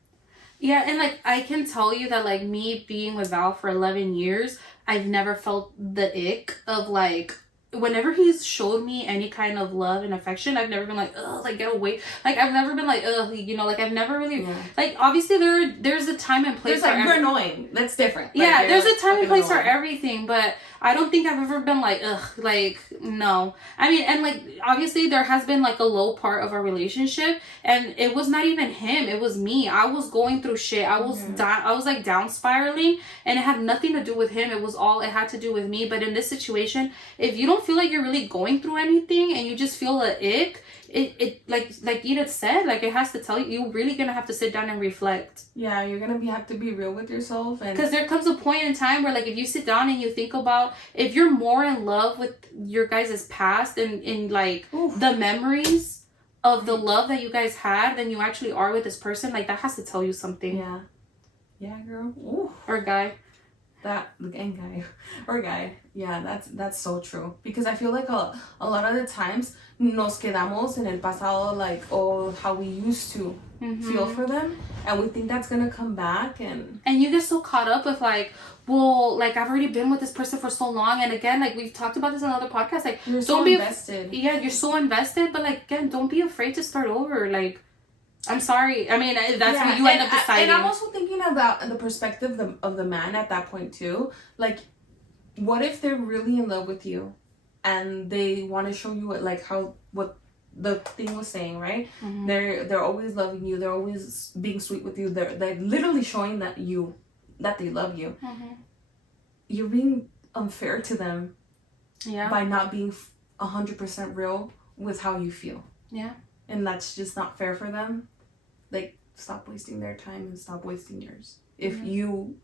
Yeah, and, like, I can tell you that, like, me being with Val for 11 years, I've never felt the ick of, like, whenever he's showed me any kind of love and affection, I've never been like, ugh, like, get away. Like, I've never been like, ugh, you know, like, I've never really, like, obviously there's a time and place. There's, like, you're annoying. That's different. Yeah, like, there's a time and place for everything, but I don't think I've ever been like, ugh, like, no. I mean, and, like, obviously there has been, like, a low part of our relationship, and it was not even him, it was me. I was going through shit. I was I was, like, down spiraling, and it had nothing to do with him. It had to do with me. But in this situation, if you don't feel like you're really going through anything and you just feel a ick, it like Edith said, like, it has to tell you, you're really gonna have to sit down and reflect. Yeah, you're gonna have to be real with yourself, and because there comes a point in time where, like, if you sit down and you think about, if you're more in love with your guys' past and in like the memories of the love that you guys had than you actually are with this person, like, that has to tell you something. Yeah, girl. Ooh. Or guy. Guy. Yeah, that's so true. Because I feel like a lot of the times nos quedamos en el pasado, like, how we used to feel for them, and we think that's gonna come back, and you get so caught up with, like, well, like, I've already been with this person for so long, and again, like, we've talked about this in other podcasts, like, you're so invested. You're so invested, but, like, again, don't be afraid to start over. Like, I'm sorry. I mean, that's what you end up deciding. And I'm also thinking about the perspective of the man at that point too. Like, what if they're really in love with you, and they want to show you what the thing was saying, right? They're always loving you. They're always being sweet with you. They're literally showing that they love you. You're being unfair to them. Yeah. By not being 100% real with how you feel. Yeah. And that's just not fair for them. Like, stop wasting their time and stop wasting yours. If you,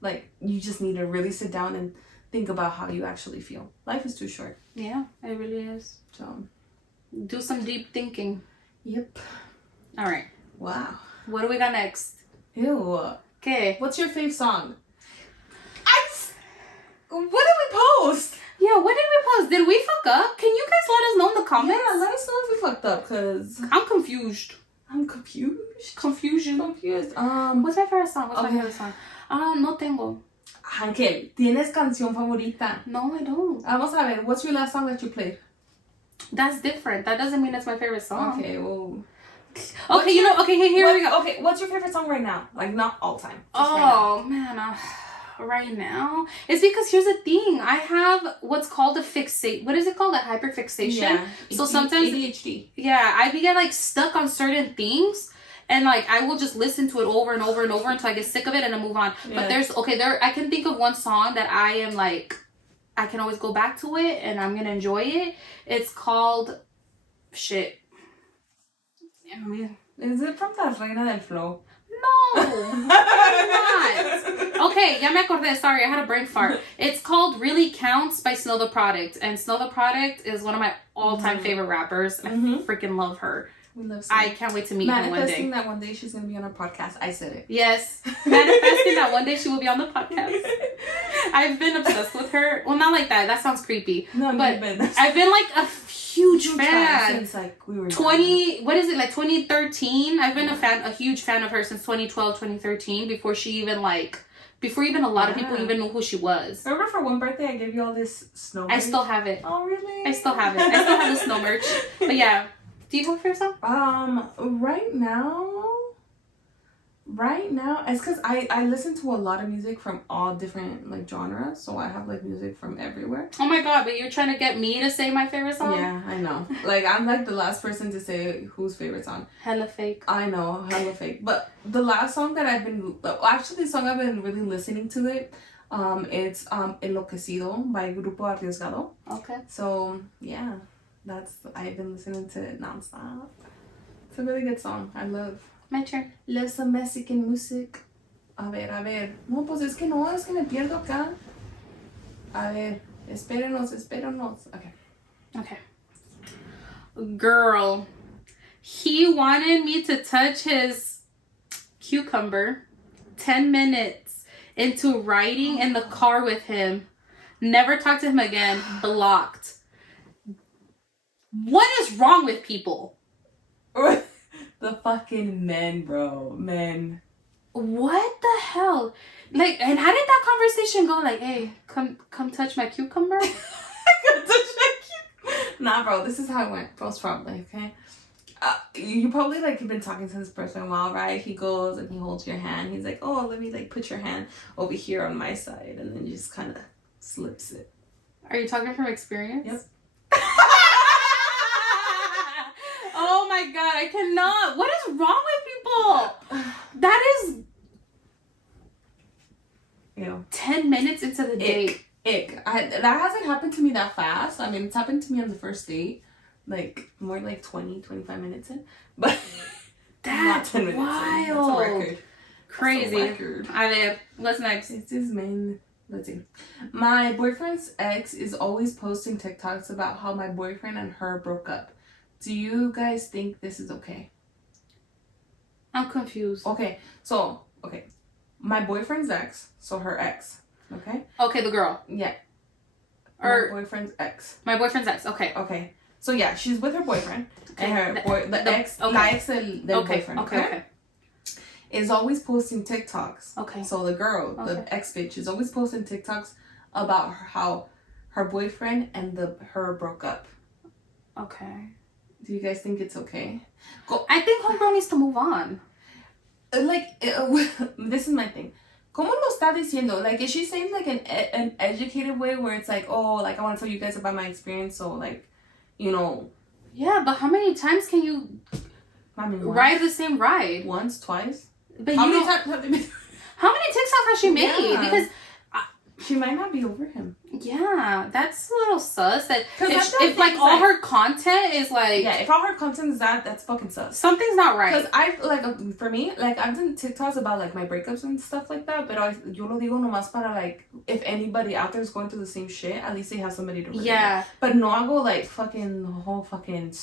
like, you just need to really sit down and think about how you actually feel. Life is too short. Yeah, it really is. So, do some deep thinking. Yep. All right. Wow. What do we got next? Ew. Okay. What's your fave song? What did we post? Yeah, what did we post? Did we fuck up? Can you guys let us know in the comments? Yeah, let us know if we fucked up, because I'm confused. Confusion. What's my favorite song? My favorite song? No tengo. Angel, ¿tienes canción favorita? No, I don't. Vamos a ver, what's your last song that you played? That's different. That doesn't mean it's my favorite song. Okay, well... Okay, here we go. Okay, what's your favorite song right now? Like, not all time. Right now, it's because here's the thing. I have what's called a fixate. What is it called? A hyperfixation. Yeah. So sometimes ADHD. Yeah, I get, like, stuck on certain things, And like I will just listen to it over and over and over until I get sick of it and I move on. But I can think of one song that I am like, I can always go back to it and I'm gonna enjoy it. It's called shit. Is it from La Reina del Flow? No, not. Okay, ya me acordé. Sorry, I had a brain fart. It's called Really Counts by Snow the Product. And Snow the Product is one of my all-time favorite rappers. I freaking love her. We love Snow. I can't wait to meet her one day. Manifesting that one day she's going to be on our podcast. I said it. Yes. Manifesting that one day she will be on the podcast. I've been obsessed with her. Well, not like that. That sounds creepy. No, but I've been like a huge fan since like we were 2013. I've been a huge fan of her since 2012, 2013 before even a lot of people even knew who she was. Remember for one birthday I gave you all this snow merch? I still have it. Oh really? I still have it. I still have the snow merch. But yeah, do you go for yourself? Right now, it's because I listen to a lot of music from all different like genres, so I have like music from everywhere. Oh my god, but you're trying to get me to say my favorite song? Yeah, I know. Like I'm like the last person to say whose favorite song. Hella fake. I know, hella fake. But the last song that the song I've been really listening to it's Enloquecido by Grupo Arriesgado. Okay. So yeah, I've been listening to it nonstop. It's a really good song. I love. My turn. Love some Mexican music. A ver. No, pues es que me pierdo acá. A ver, espérenos. Okay. Girl, he wanted me to touch his cucumber 10 minutes into riding in the car with him. Never talked to him again. Blocked. What is wrong with people? The fucking men, bro. Men. What the hell? Like, and how did that conversation go? Like, hey, come touch my cucumber? Come touch my cucumber. Nah, bro. This is how it went. Most probably, okay? You probably, like, have been talking to this person a while, right? He goes and he holds your hand. He's like, oh, let me, like, put your hand over here on my side. And then just kind of slips it. Are you talking from experience? Yep. Oh my god, I cannot. What is wrong with people? That is... Ew. 10 minutes into the date. Ick. That hasn't happened to me that fast. I mean, it's happened to me on the first date. Like, more like 20, 25 minutes in. But that's not 10 minutes wild. In. That's a record. Crazy. That's a record. A ver, what's next? This is main... Let's see. My boyfriend's ex is always posting TikToks about how my boyfriend and her broke up. Do you guys think this is okay? I'm confused. Okay. My boyfriend's ex, so her ex, okay? Okay, the girl. Yeah. Or my boyfriend's ex. My boyfriend's ex, okay. Okay. So yeah, she's with her boyfriend. Okay. And the ex, okay. la ex del boyfriend, okay? Is always posting TikToks. Okay. So the girl, the ex bitch, is always posting TikToks about how her boyfriend and her broke up. Okay. Do you guys think it's okay? I think homegirl needs to move on. This is my thing. ¿Cómo lo está diciendo? Like, is she saying like an educated way where it's like, oh, like I want to tell you guys about my experience, so like, you know. Yeah, but how many times can you ride the same ride? Once, twice. But how many times have they been? How many TikToks has she made? Yeah. Because she might not be over him. Yeah, that's a little sus. That if like all like, her content is like, yeah, if all her content is that's fucking sus. Something's not right. Because for me, like I've done TikToks about like my breakups and stuff like that, but yo lo digo nomás para like if anybody out there is going through the same shit, at least they have somebody to relate. Yeah. But no hago like fucking the whole fucking.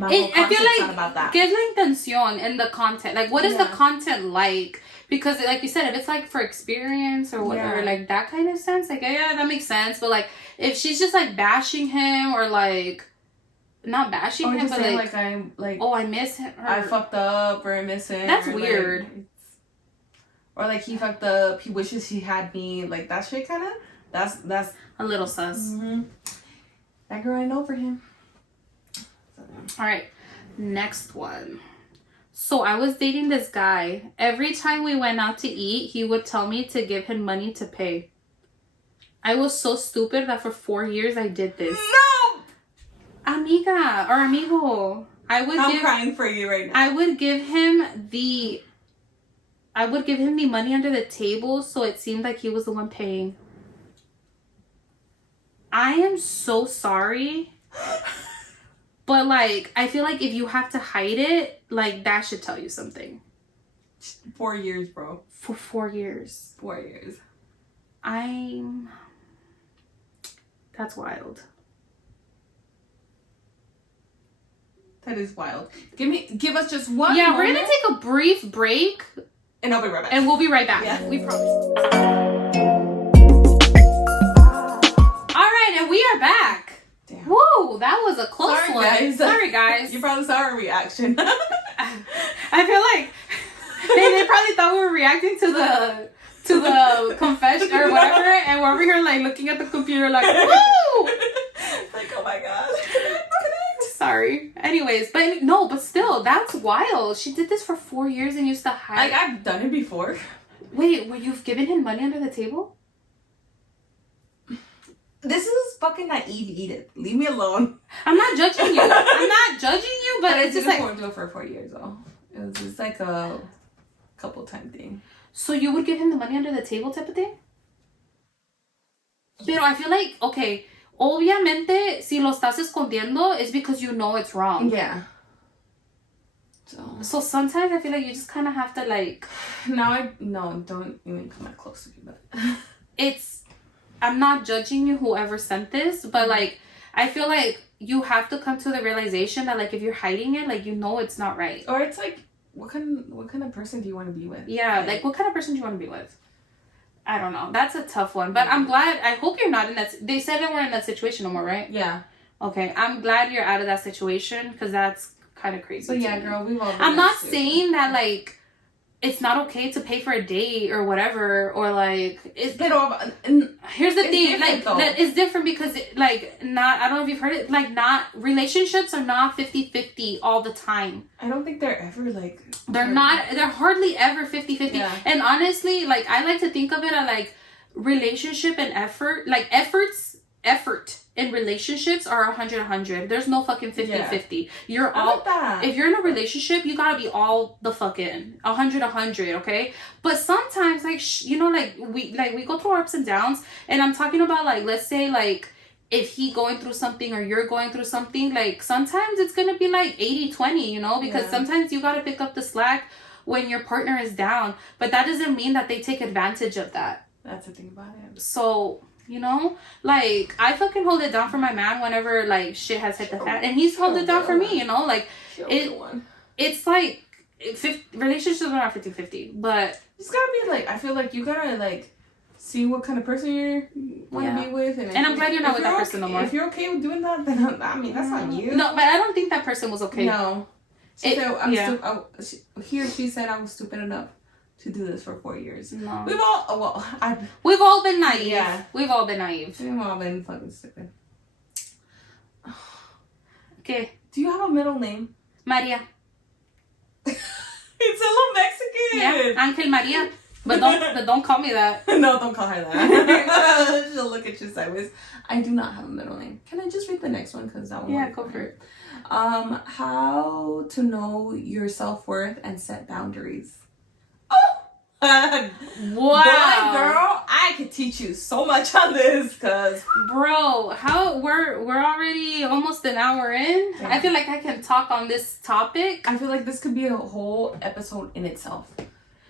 I feel like about that. Give la intención and the content. Like, what is the content like? Because, like you said, if it's like for experience or whatever, like that kind of sense, like yeah, that makes sense. But like, if she's just like bashing him or like, not bashing him, but like I'm like, oh, I miss him. I fucked up or I miss him. That's weird. Like, or like he fucked up. He wishes he had me. Like that shit, kind of. That's a little sus. Mm-hmm. That girl, I know for him. All right, next one. So I was dating this guy. Every time we went out to eat, he would tell me to give him money to pay. I was so stupid that for 4 years I did this. No! Amiga or amigo. I'm crying for you right now. I would give him the money under the table so it seemed like he was the one paying. I am so sorry. But, like, I feel like if you have to hide it, like, that should tell you something. 4 years, bro. For 4 years. 4 years. That's wild. That is wild. Give us just one Yeah, moment. we're gonna take a brief break. And I'll be right back. And we'll be right back. Yeah. We promise. Alright, and we are back. Damn. Whoa, that was a close one. Guys. Sorry, guys. You probably saw our reaction. I feel like they probably thought we were reacting to the confession or whatever, and we're over here like looking at the computer like, woo! Like, oh my god. Sorry. Anyways, but still, that's wild. She did this for 4 years and used to hide. Like, I've done it before. Wait, you've given him money under the table? This is fucking naive, Edith. Leave me alone. I'm not judging you. But it's just like... I didn't do it for 4 years, though. It was just like a couple time thing. So you would give him the money under the table type of thing? Pero I feel like, okay, obviamente, si lo estás escondiendo, it's because you know it's wrong. Yeah. So sometimes I feel like you just kind of have to like... don't even come that close to me, but... I'm not judging you, whoever sent this, but like, I feel like you have to come to the realization that like, if you're hiding it, like, you know it's not right. Or it's like, what kind of person do you want to be with? Yeah, like what kind of person do you want to be with? I don't know. That's a tough one. But I'm glad, I hope you're not in that, they said that we're in that situation no more, right? Yeah. Okay, I'm glad you're out of that situation, because that's kind of crazy. So yeah, girl, we've all been I'm not saying that like, it's not okay to pay for a date or whatever, or like here's the thing, like it's different because I don't know if you've heard it, like, not relationships are not 50-50 all the time. I don't think they're ever like they're hardly ever 50-50. Yeah. And honestly, like, I like to think of it as like relationship and effort, like effort in relationships are 100-100. There's no fucking 50-50. You're all like that. If you're in a relationship, you gotta be all the fucking 100-100, okay? But sometimes, like, like we go through our ups and downs, and I'm talking about, like, let's say, like, if he going through something or you're going through something, like, sometimes it's gonna be like 80-20, because sometimes you gotta pick up the slack when your partner is down, but that doesn't mean that they take advantage of that. That's the thing about it. So, like, I fucking hold it down for my man whenever, like, shit has hit the fan. And he's held it down for me, like, it's like, relationships are not 50-50, but... It's gotta be, like, I feel like you gotta, like, see what kind of person you want to be with. And I'm glad you're not with that person no more. If you're okay with doing that, then, I mean, that's on you. No, but I don't think that person was okay. No. She said, she said I was stupid enough to do this for 4 years. No. We've all been naive. Yeah. We've all been naive. We've all been fucking stupid. Okay. Do you have a middle name? Maria. It's a little Mexican. Yeah, Angel Maria. But don't call me that. No, don't call her that. She'll look at you sideways. I do not have a middle name. Can I just read the next one? Because that one. Yeah, go for it. How to know your self-worth and set boundaries. Wow. Boy, girl, I could teach you so much on this, cause bro, we're already almost an hour in. Yeah. I feel like I can talk on this topic. I feel like this could be a whole episode in itself.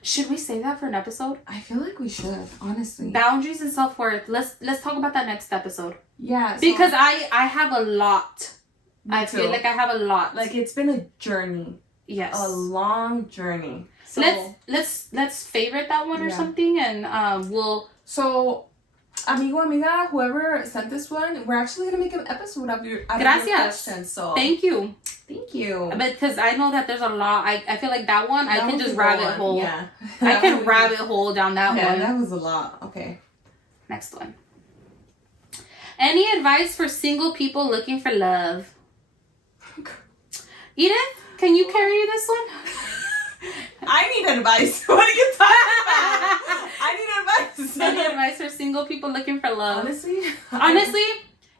Should we say that for an episode? I feel like we should, honestly. Boundaries and self-worth. Let's talk about that next episode. Yeah. Because I have a lot. I feel like I have a lot. Like, it's been a journey. Yes. A long journey. So let's favorite that one or something, and we'll. So, amiga, whoever sent this one, we're actually gonna make an episode of your questions. So thank you. But because I know that there's a lot. I feel like that one I can just rabbit hole. Yeah, I can rabbit hole down that one. Yeah, that was a lot. Okay. Next one. Any advice for single people looking for love? Edith, can you carry this one? I need advice. What are you talking about? I need advice. Any advice for single people looking for love? Honestly,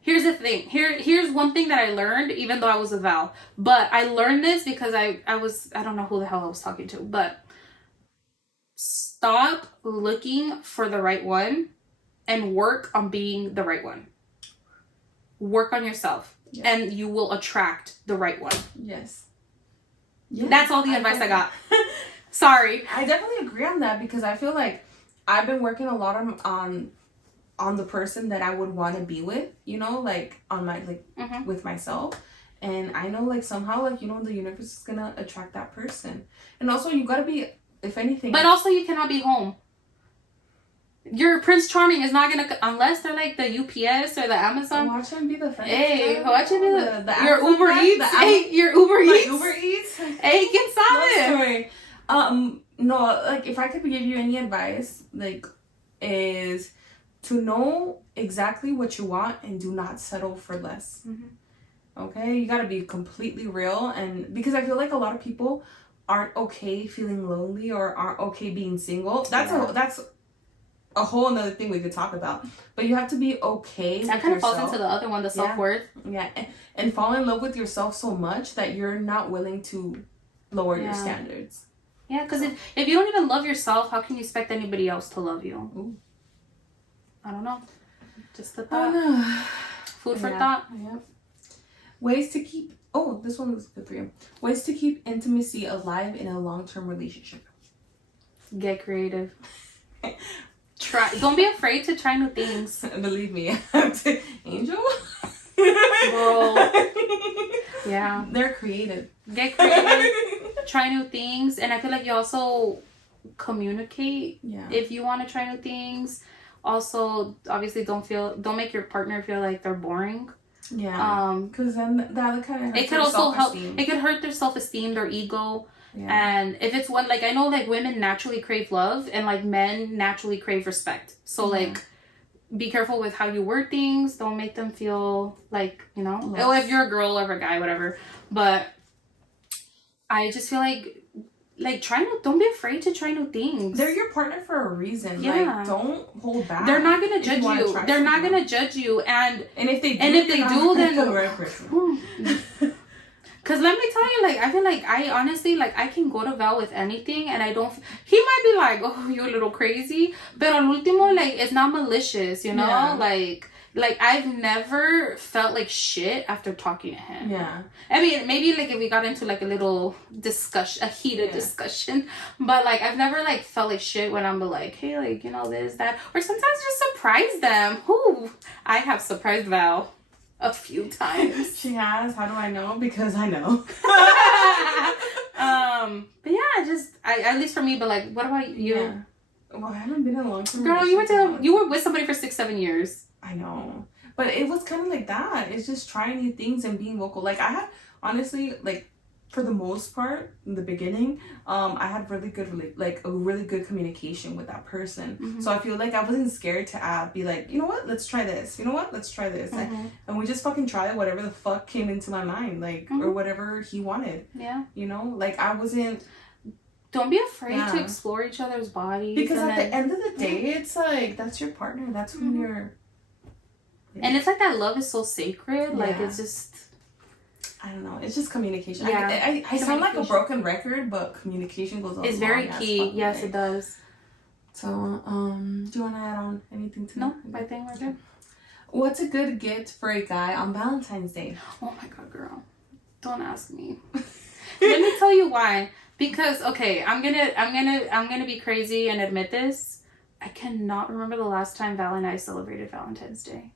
Here's the thing. Here's one thing that I learned, even though I was with Val. But I learned this because I don't know who the hell I was talking to. But stop looking for the right one and work on being the right one. Work on yourself. Yes. And you will attract the right one. Yes. Yeah, that's all the advice I got. Sorry. I definitely agree on that because I feel like I've been working a lot on the person that I would want to be with, you know, like on my with myself. And I know like somehow like, you know, the universe is gonna attract that person. And also you gotta be, if anything, but also you cannot be home. Your Prince Charming is not gonna, unless they're like the UPS or the Amazon. Watch him be the friend. Hey, watch him be the your Uber Eats. Hey, your Uber Eats. Uber Eats. Hey, get solid. No, like if I could give you any advice, like, is to know exactly what you want and do not settle for less. Mm-hmm. Okay, you gotta be completely real, and because I feel like a lot of people aren't okay feeling lonely or aren't okay being single. That's a whole another thing we could talk about. But you have to be okay. That kind of falls into the other one, the self-worth. Yeah, and fall in love with yourself so much that you're not willing to lower your standards. Yeah, because if you don't even love yourself, how can you expect anybody else to love you? Ooh. I don't know. Just the thought. Food for thought. Yeah. Ways to keep... Oh, this one was good for you. Ways to keep intimacy alive in a long-term relationship. Get creative. Try. Don't be afraid to try new things. Believe me. Angel? Bro. Yeah. They're creative. Get creative. Try new things. And I feel like you also communicate if you want to try new things. Also, obviously, don't make your partner feel like they're boring. Yeah. Because then that kind of it could also help. It could hurt their self-esteem, their ego. Yeah. And if it's one, like, I know like women naturally crave love and like men naturally crave respect. So like, be careful with how you word things. Don't make them feel like, you know, oh, if you're a girl or a guy, whatever. But I just feel like don't be afraid to try new things. They're your partner for a reason. Yeah. Like, don't hold back. They're not gonna judge you. They're not gonna judge you. And if they do, then the right person. Cause let me tell you, like, I feel like I honestly, like, I can go to Val with anything and I don't, he might be like, oh, you're a little crazy, but al último, like, it's not malicious, you know? Yeah. Like I've never felt like shit after talking to him. Yeah. I mean, maybe like if we got into like a little discussion, a heated discussion, but like I've never like felt like shit when I'm like, hey, like, you know, this, that, or sometimes just surprise them. Whoo, I have surprised Val a few times. She has. How do I know? Because I know. But yeah, just at least for me. But like, what about you? Yeah. Well, I haven't been in a long time. Girl, you were with somebody for 6-7 years. I know, but it was kind of like that. It's just trying new things and being vocal. Like I had, honestly, like for the most part in the beginning, I had a really good communication with that person. Mm-hmm. So I feel like I wasn't scared to be like, you know what, let's try this. You know what, let's try this. Mm-hmm. And we just fucking tried whatever the fuck came into my mind, like, or whatever he wanted. Yeah. You know, like I wasn't. Don't be afraid to explore each other's bodies. Because at the end of the day, it's like, that's your partner. That's who you're. Yeah. And it's like that love is so sacred. Like, it's just. I don't know. It's just communication. Yeah. I sound like a broken record, but communication goes on. It's very key. Yes, it does. So, do you want to add on anything to that? No, I think we're good. What's a good gift for a guy on Valentine's Day? Oh my God, girl. Don't ask me. Let me tell you why. Because, okay, I'm gonna be crazy and admit this. I cannot remember the last time Val and I celebrated Valentine's Day.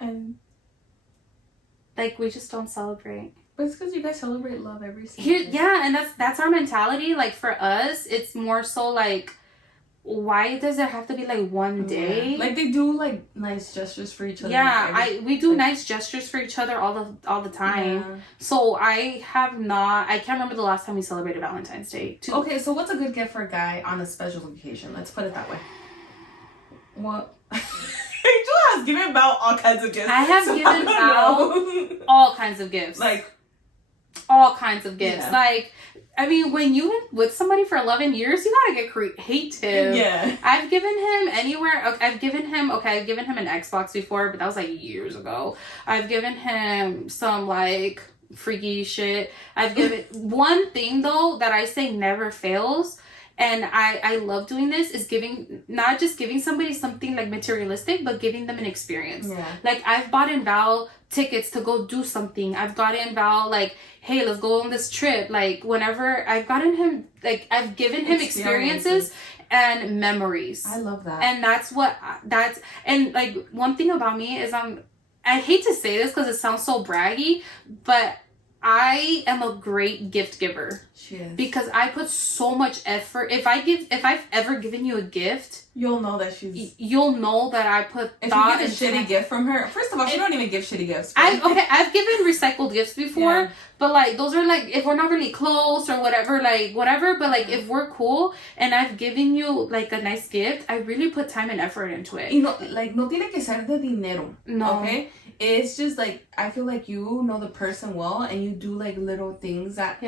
And like, we just don't celebrate. But it's because you guys celebrate love every single day. Yeah, and that's our mentality. Like, for us, it's more so like, why does it have to be like one day? Like, they do like nice gestures for each other. Yeah, we do nice gestures for each other all the time. Yeah. So I can't remember the last time we celebrated Valentine's Day. Okay, so what's a good gift for a guy on a special occasion? Let's put it that way. What? Angel has given Val all kinds of gifts. I have given Val all kinds of gifts. Like, all kinds of gifts. Yeah. Like, I mean, when you with somebody for 11 years, you gotta get creative. Yeah. I've given him I've given him an Xbox before, but that was like years ago. I've given him some like freaky shit. I've given one thing though that I say never fails, and I love doing this, is not just giving somebody something like materialistic, but giving them an experience. Yeah. Like, I've bought in Val tickets to go do something. I've gotten Val like, hey, let's go on this trip. Like, whenever I've given him experiences and memories. I love that. And and like, one thing about me is I hate to say this because it sounds so braggy, but I am a great gift giver. She is. Because I put so much effort. If I've ever given you a gift, you'll know that you'll know that I put if thought. If you get a shitty gift from her, first of all, she don't even give shitty gifts. I've given recycled gifts before, but like, those are like, if we're not really close or whatever, but like, if we're cool and I've given you like a nice gift, I really put time and effort into it. Y no, like, no tiene que ser de dinero. No. Okay? It's just like, I feel like you know the person well, and you do like little things that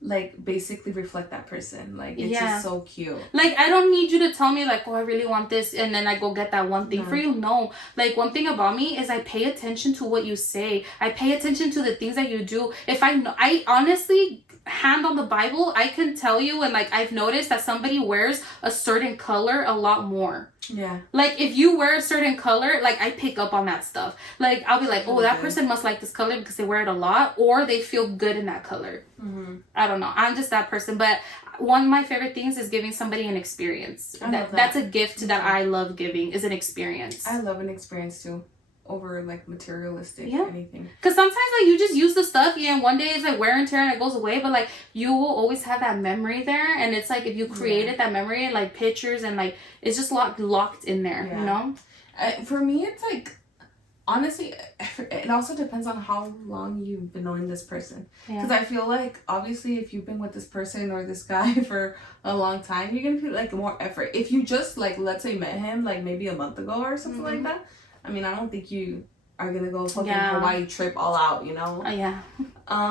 like basically reflect that person. Like, it's just so cute. Like, I don't need you to tell me like, oh, I really want this, and then I go get that one thing for you. No. Like, one thing about me is I pay attention to what you say. I pay attention to the things that you do. If I honestly, hand on the Bible, I can tell you, and like, I've noticed that somebody wears a certain color a lot more. Yeah. Like, if you wear a certain color, like, I pick up on that stuff. Like, I'll be like, oh, that person must like this color because they wear it a lot, or they feel good in that color. Mm-hmm. I don't know. I'm just that person. But one of my favorite things is giving somebody an experience. That's a gift that I love giving, is an experience. I love an experience too. Over like materialistic anything. Because sometimes like, you just use the stuff, and one day it's like wear and tear and it goes away, but like, you will always have that memory there, and it's like, if you created that memory and like pictures, and like, it's just locked in there, you know. For me, it's like, honestly, it also depends on how long you've been knowing this person. Because I feel like, obviously, if you've been with this person or this guy for a long time, you're gonna put like more effort. If you just like, let's say, met him like maybe a month ago or something like that, I mean, I don't think you are gonna go fucking Hawaii trip all out, you know? I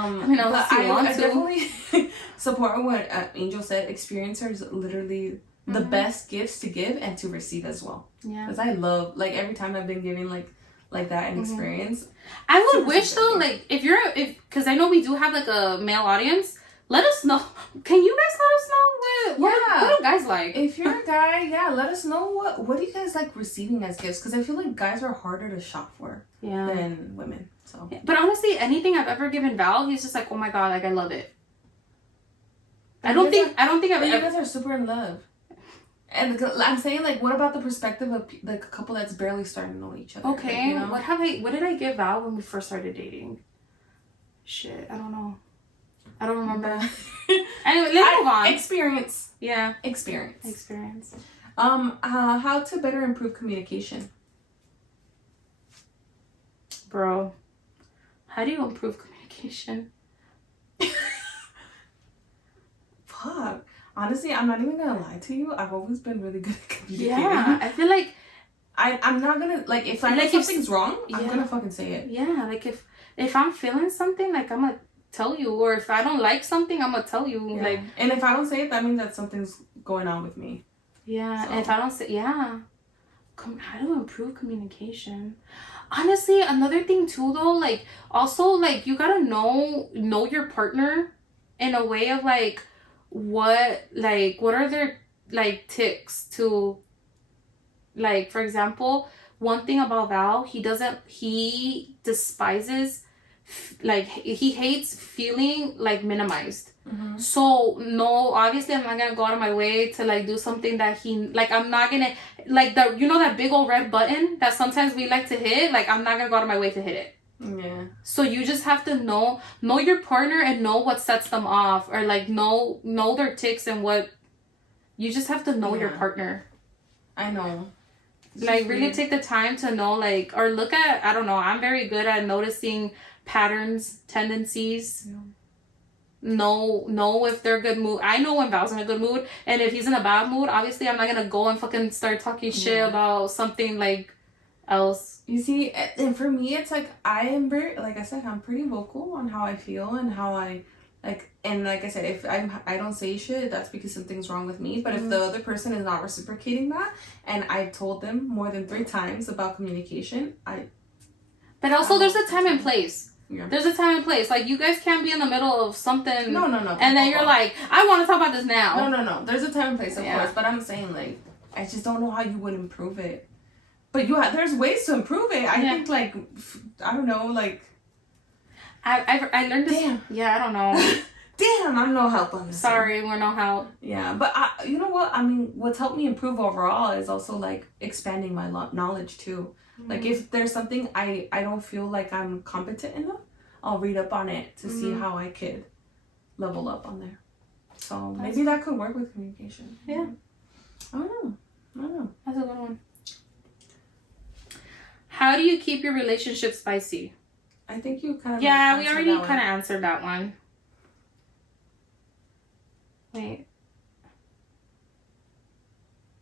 mean, I definitely support what Angel said. Experience are literally the best gifts to give and to receive as well. Yeah. Because I love, like, every time I've been giving like that an experience. I would wish though, like, because I know we do have like a male audience. Let us know. Can you guys let us know what do guys like? If you're a guy, let us know what do you guys like receiving as gifts? Because I feel like guys are harder to shop for than women. So, but honestly, anything I've ever given Val, he's just like, oh my god, like, I love it. I don't think I've ever. You guys are super in love. And I'm saying, like, what about the perspective of like a couple that's barely starting to know each other? Okay, like, what did I give Val when we first started dating? Shit, I don't know. I don't remember. Anyway, let's move on. Experience. Yeah. Experience. How to better improve communication. Bro, how do you improve communication? Fuck. Honestly, I'm not even gonna lie to you. I've always been really good at communicating. Yeah, I feel like I'm not gonna, like, if I know something's wrong, I'm gonna fucking say it. Yeah, like, if I'm feeling something, like, I'm gonna tell you, or if I don't like something, I'm gonna tell you. Like, and if I don't say it, that means that something's going on with me. Yeah, so. And if I don't say, how to improve communication? Honestly, another thing too, though, like, also, like, you gotta know your partner in a way of like, what are their like ticks to, like, for example, one thing about Val, he despises, like, he hates feeling like minimized. Mm-hmm. So no, obviously I'm not gonna go out of my way to like do something that he, like, I'm not gonna, like, that, you know, that big old red button that sometimes we like to hit, like, I'm not gonna go out of my way to hit it. Yeah. So you just have to know your partner and know what sets them off, or like know their ticks, and what you just have to know your partner. I know. It's like, really take the time to know, like, or look at, I don't know, I'm very good at noticing patterns, tendencies. Yeah. Know if they're good mood. I know when Val's in a good mood, and if he's in a bad mood, obviously I'm not gonna go and fucking start talking shit about something, like, else. You see, and for me, it's like I am very, like I said, I'm pretty vocal on how I feel and how I like. And like I said, if I don't say shit, that's because something's wrong with me. But if the other person is not reciprocating that, and I've told them more than 3 times about communication, But also, there's a time and place. Yeah. There's a time and place. Like, you guys can't be in the middle of something. No. And then you're like, I want to talk about this now. No. There's a time and place, of course. But I'm saying, like, I just don't know how you would improve it. But there's ways to improve it. I think, like, I don't know, like. I learned this. Damn. Yeah, I don't know. Damn, I'm no help on this. Sorry, we're no help. Yeah, but you know what? I mean, what's helped me improve overall is also, like, expanding my knowledge, too. Like, if there's something I don't feel like I'm competent enough, I'll read up on it to see how I could level up on there. So maybe that could work with communication. Yeah. I don't know. That's a good one. How do you keep your relationship spicy? I think you kind of... Yeah, we already kind of answered that one. Wait.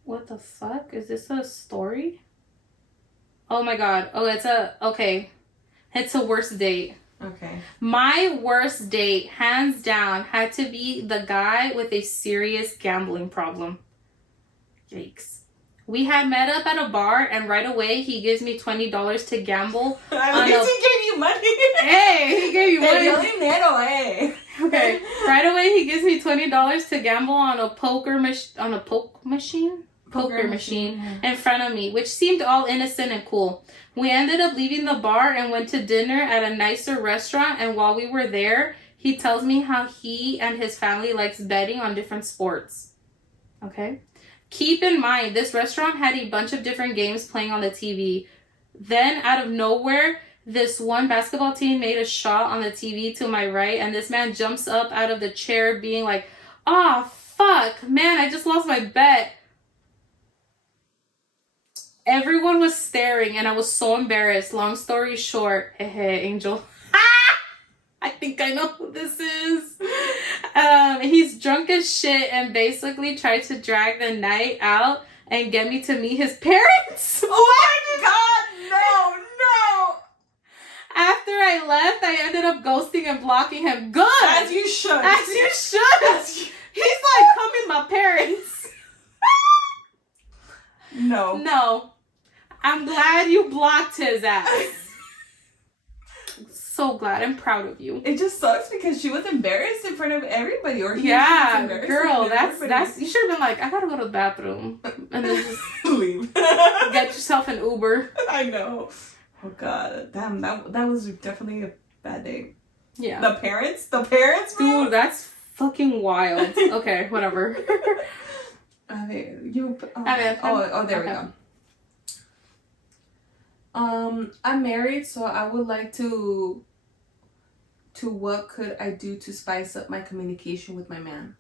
What the fuck? Is this a story? Oh my god. Oh, okay. It's a worst date. Okay. My worst date, hands down, had to be the guy with a serious gambling problem. Yikes. We had met up at a bar, and right away, he gives me $20 to gamble. At least he gave you money. Hey, he gave you money. Dinero, eh? Okay. Right away, he gives me $20 to gamble on a poker machine in front of me, which seemed all innocent and cool. We ended up leaving the bar and went to dinner at a nicer restaurant, and while we were there, he tells me how he and his family likes betting on different sports. Okay? Keep in mind, this restaurant had a bunch of different games playing on the TV. Then, out of nowhere, this one basketball team made a shot on the TV to my right, and this man jumps up out of the chair being like, "Oh, fuck, man, I just lost my bet." Everyone was staring, and I was so embarrassed. Long story short, hey, Angel. I think I know who this is. He's drunk as shit and basically tried to drag the night out and get me to meet his parents. Oh my god, no. After I left, I ended up ghosting and blocking him. Good. As you should. He's like, come in my parents. No. I'm glad you blocked his ass. So glad. I'm proud of you. It just sucks because she was embarrassed in front of everybody, or yeah, girl, that's you should have been like, I gotta go to the bathroom and then just leave. Get yourself an Uber. I know. Oh god, damn, that was definitely a bad day. Yeah. The parents, bro? Dude, that's fucking wild. Okay, whatever. There we go. I'm married, so I would like to what could I do to spice up my communication with my man?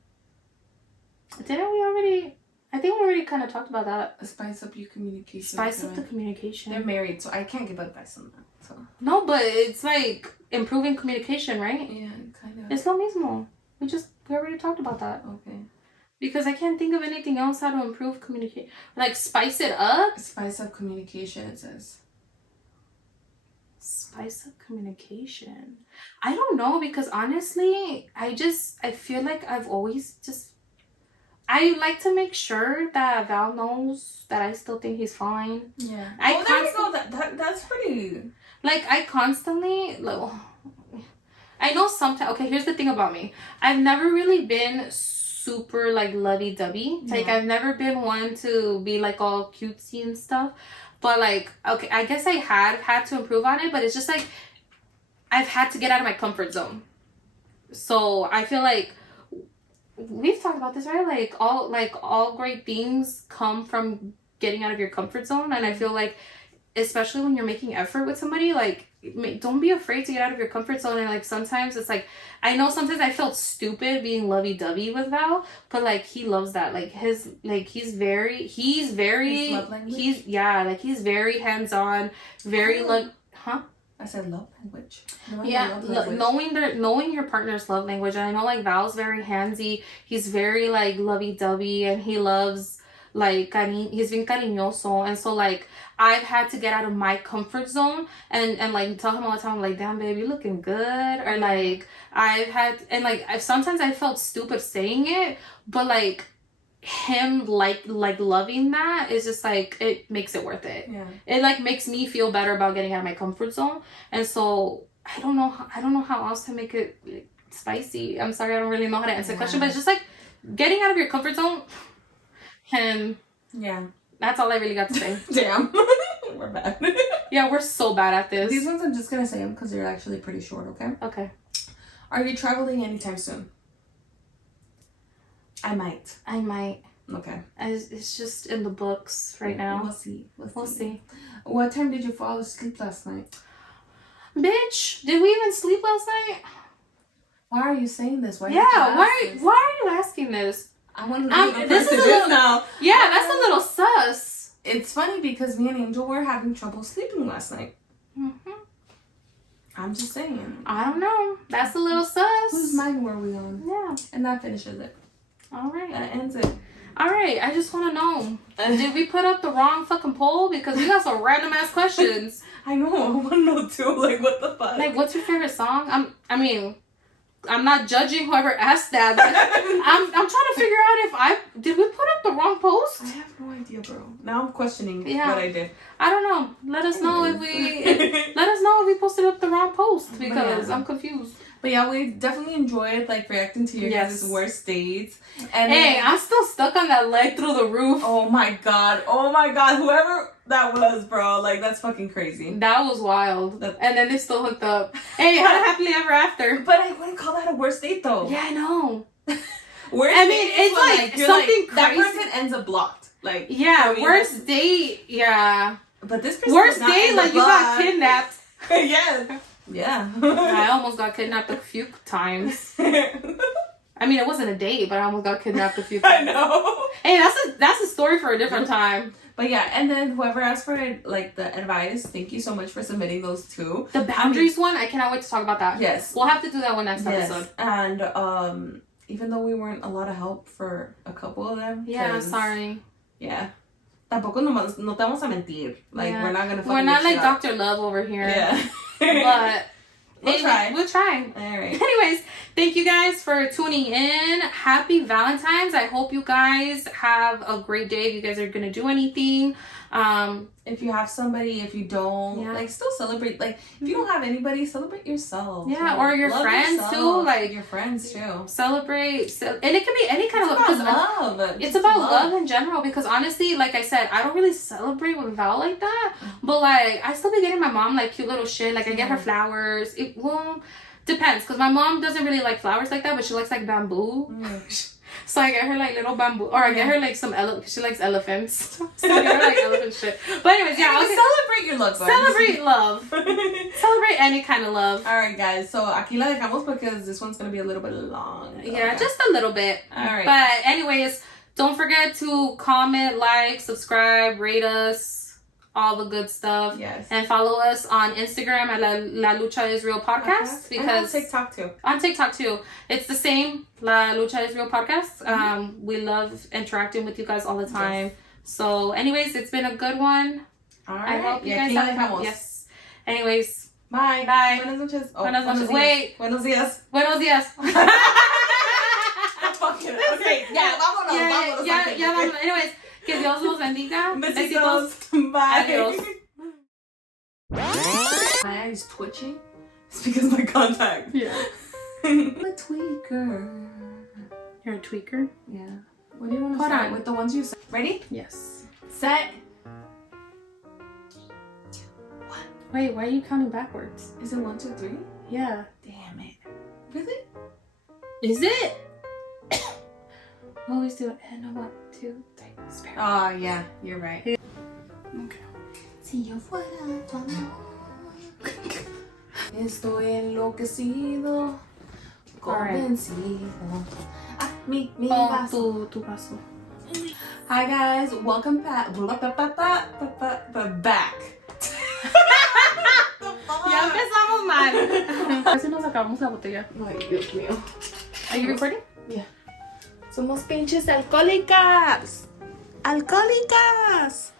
Didn't we already? I think we already kind of talked about that. Spice up your communication. Spice up the communication. They're married, so I can't give advice on that. So. No, but it's like improving communication, right? Yeah, kind of. Es lo mismo. We already talked about that. Okay. Because I can't think of anything else how to improve communication. Like spice it up? Spice up communication, it says. Spice up communication. I don't know, because honestly, I feel like I've always I like to make sure that Val knows that I still think he's fine. Yeah. There you go. That's pretty... Like, I constantly... Like, I know sometimes... Okay, here's the thing about me. I've never really been super, like, lovey-dovey. Yeah. Like, I've never been one to be, like, all cutesy and stuff. But, like, okay, I guess I had to improve on it, but it's just, like, I've had to get out of my comfort zone. So, I feel like, we've talked about this, right? Like, all great things come from getting out of your comfort zone. And I feel like, especially when you're making effort with somebody, like, don't be afraid to get out of your comfort zone. And, like, sometimes it's, like, I know sometimes I felt stupid being lovey-dovey with Val, but, like, he loves that. Like, his very his love language? He's very hands-on, very, I said love language. Knowing your partner's love language. And I know, like, Val's very handsy. He's very, like, lovey-dovey, and he loves like, he's bien cariñoso. And so, like, I've had to get out of my comfort zone and like, tell him all the time, like, damn, babe, you looking good. Or, like, sometimes I felt stupid saying it, but, like, him like loving that is just like, it makes it worth it. Yeah. It like makes me feel better about getting out of my comfort zone. And so I don't know how else to make it like, spicy. I'm sorry, I don't really know how to answer the question, but it's just like getting out of your comfort zone. And yeah, that's all I really got to say. Damn. We're bad. Yeah, we're so bad at this. These ones I'm just gonna say them because they're actually pretty short. Okay. Are you traveling anytime soon? I might. Okay. It's just in the books right now. We'll see. We'll see. What time did you fall asleep last night? Bitch, did we even sleep last night? Why are you saying this? Why are you asking this? I want to know this is a little now. Yeah, that's a little sus. It's funny because me and Angel were having trouble sleeping last night. Mm-hmm. I'm just saying. I don't know. That's a little sus. Whose mind were we on? Yeah. And that finishes it. All right. That ends it. All right. I just want to know. Did we put up the wrong fucking poll? Because we got some random ass questions. I know. I want to know too. Like, what the fuck? Like, what's your favorite song? I'm not judging whoever asked that. But I'm trying to figure out did we put up the wrong post? I have no idea, bro. Now I'm questioning what I did. I don't know. Let us know if we posted up the wrong post because I'm confused. But yeah, we definitely enjoyed like reacting to your guys' worst dates. And hey, I'm still stuck on that leg through the roof. Oh my god. Whoever that was, bro, like that's fucking crazy. That was wild. And then they still hooked up. Hey, had a happily ever after. But I wouldn't call that a worst date though. Yeah, I know. It's like something crazy. That person ends up blocked. Like worst date. Yeah. But this person worst date, like you got kidnapped. Yes. Yeah. I almost got kidnapped a few times. I mean, it wasn't a date, but I almost got kidnapped a few times. I know. Hey, that's a story for a different time. But yeah, and then whoever asked for like the advice, thank you so much for submitting those too. The boundaries one, I cannot wait to talk about that. Yes. We'll have to do that one next episode. And even though we weren't a lot of help for a couple of them. Yeah, I'm sorry. Yeah. Tampoco no te vamos a mentir. Like, we're not gonna. We're not like Dr. Love over here. Yeah. But we'll try. We'll try. All right. Anyways, thank you guys for tuning in. Happy Valentine's. I hope you guys have a great day. If you guys are gonna do anything. If you have somebody, if you don't, like still celebrate. Like if you don't have anybody, celebrate yourself. Yeah, like, or your friends yourself. too. Like your friends too. Celebrate, and it can be any kind of love. It's about love in general. Because honestly, like I said, I don't really celebrate with Val like that. But like, I still be getting my mom like cute little shit. Like I get her flowers. Depends. Because my mom doesn't really like flowers like that, but she likes like bamboo. So I get her like little bamboo, or I get her like some she likes elephants. So I get her like elephant shit. But anyways, celebrate your love. Celebrate love. Celebrate any kind of love. All right, guys. So aquí la dejamos because this one's gonna be a little bit long. Yeah, just a little bit. All right. But anyways, don't forget to comment, like, subscribe, rate us. All the good stuff. Yes. And follow us on Instagram at La Lucha is Real Podcast. Because and on TikTok too. On TikTok too. It's the same. La Lucha is Real Podcast. Mm-hmm. We love interacting with you guys all the time. Yes. So anyways, it's been a good one. All right. I hope you guys have. Yes. Anyways. Bye. Bye. Buenas noches. Oh, buenas noches. Wait. Buenos días. Buenos días. Okay. Yeah, vámonos. Yeah, vámonos. Anyways. Que Dios los bendiga. Besitos. Bye. Adios. My eyes twitching. It's because my contact. Yeah. I'm a tweaker. You're a tweaker? Yeah. What do you want to start with? The ones you said. Ready? Yes. Set. What? Wait, why are you counting backwards? Is it 1, 2, 3? Yeah. Damn it. Really? Is it? Always do it. And 1, 2, 3. Spare. Oh, yeah. You're right. Okay. Si yo fuera tu amor, estoy enloquecido, convencido. Ah, mi vaso. Tu vaso. Hi guys, welcome back. Back. Ya empezamos mal. Casi nos acabamos la botella. Ay, Dios mío. Are you recording? Yeah. Somos pinches alcohólicas. alcohólicas.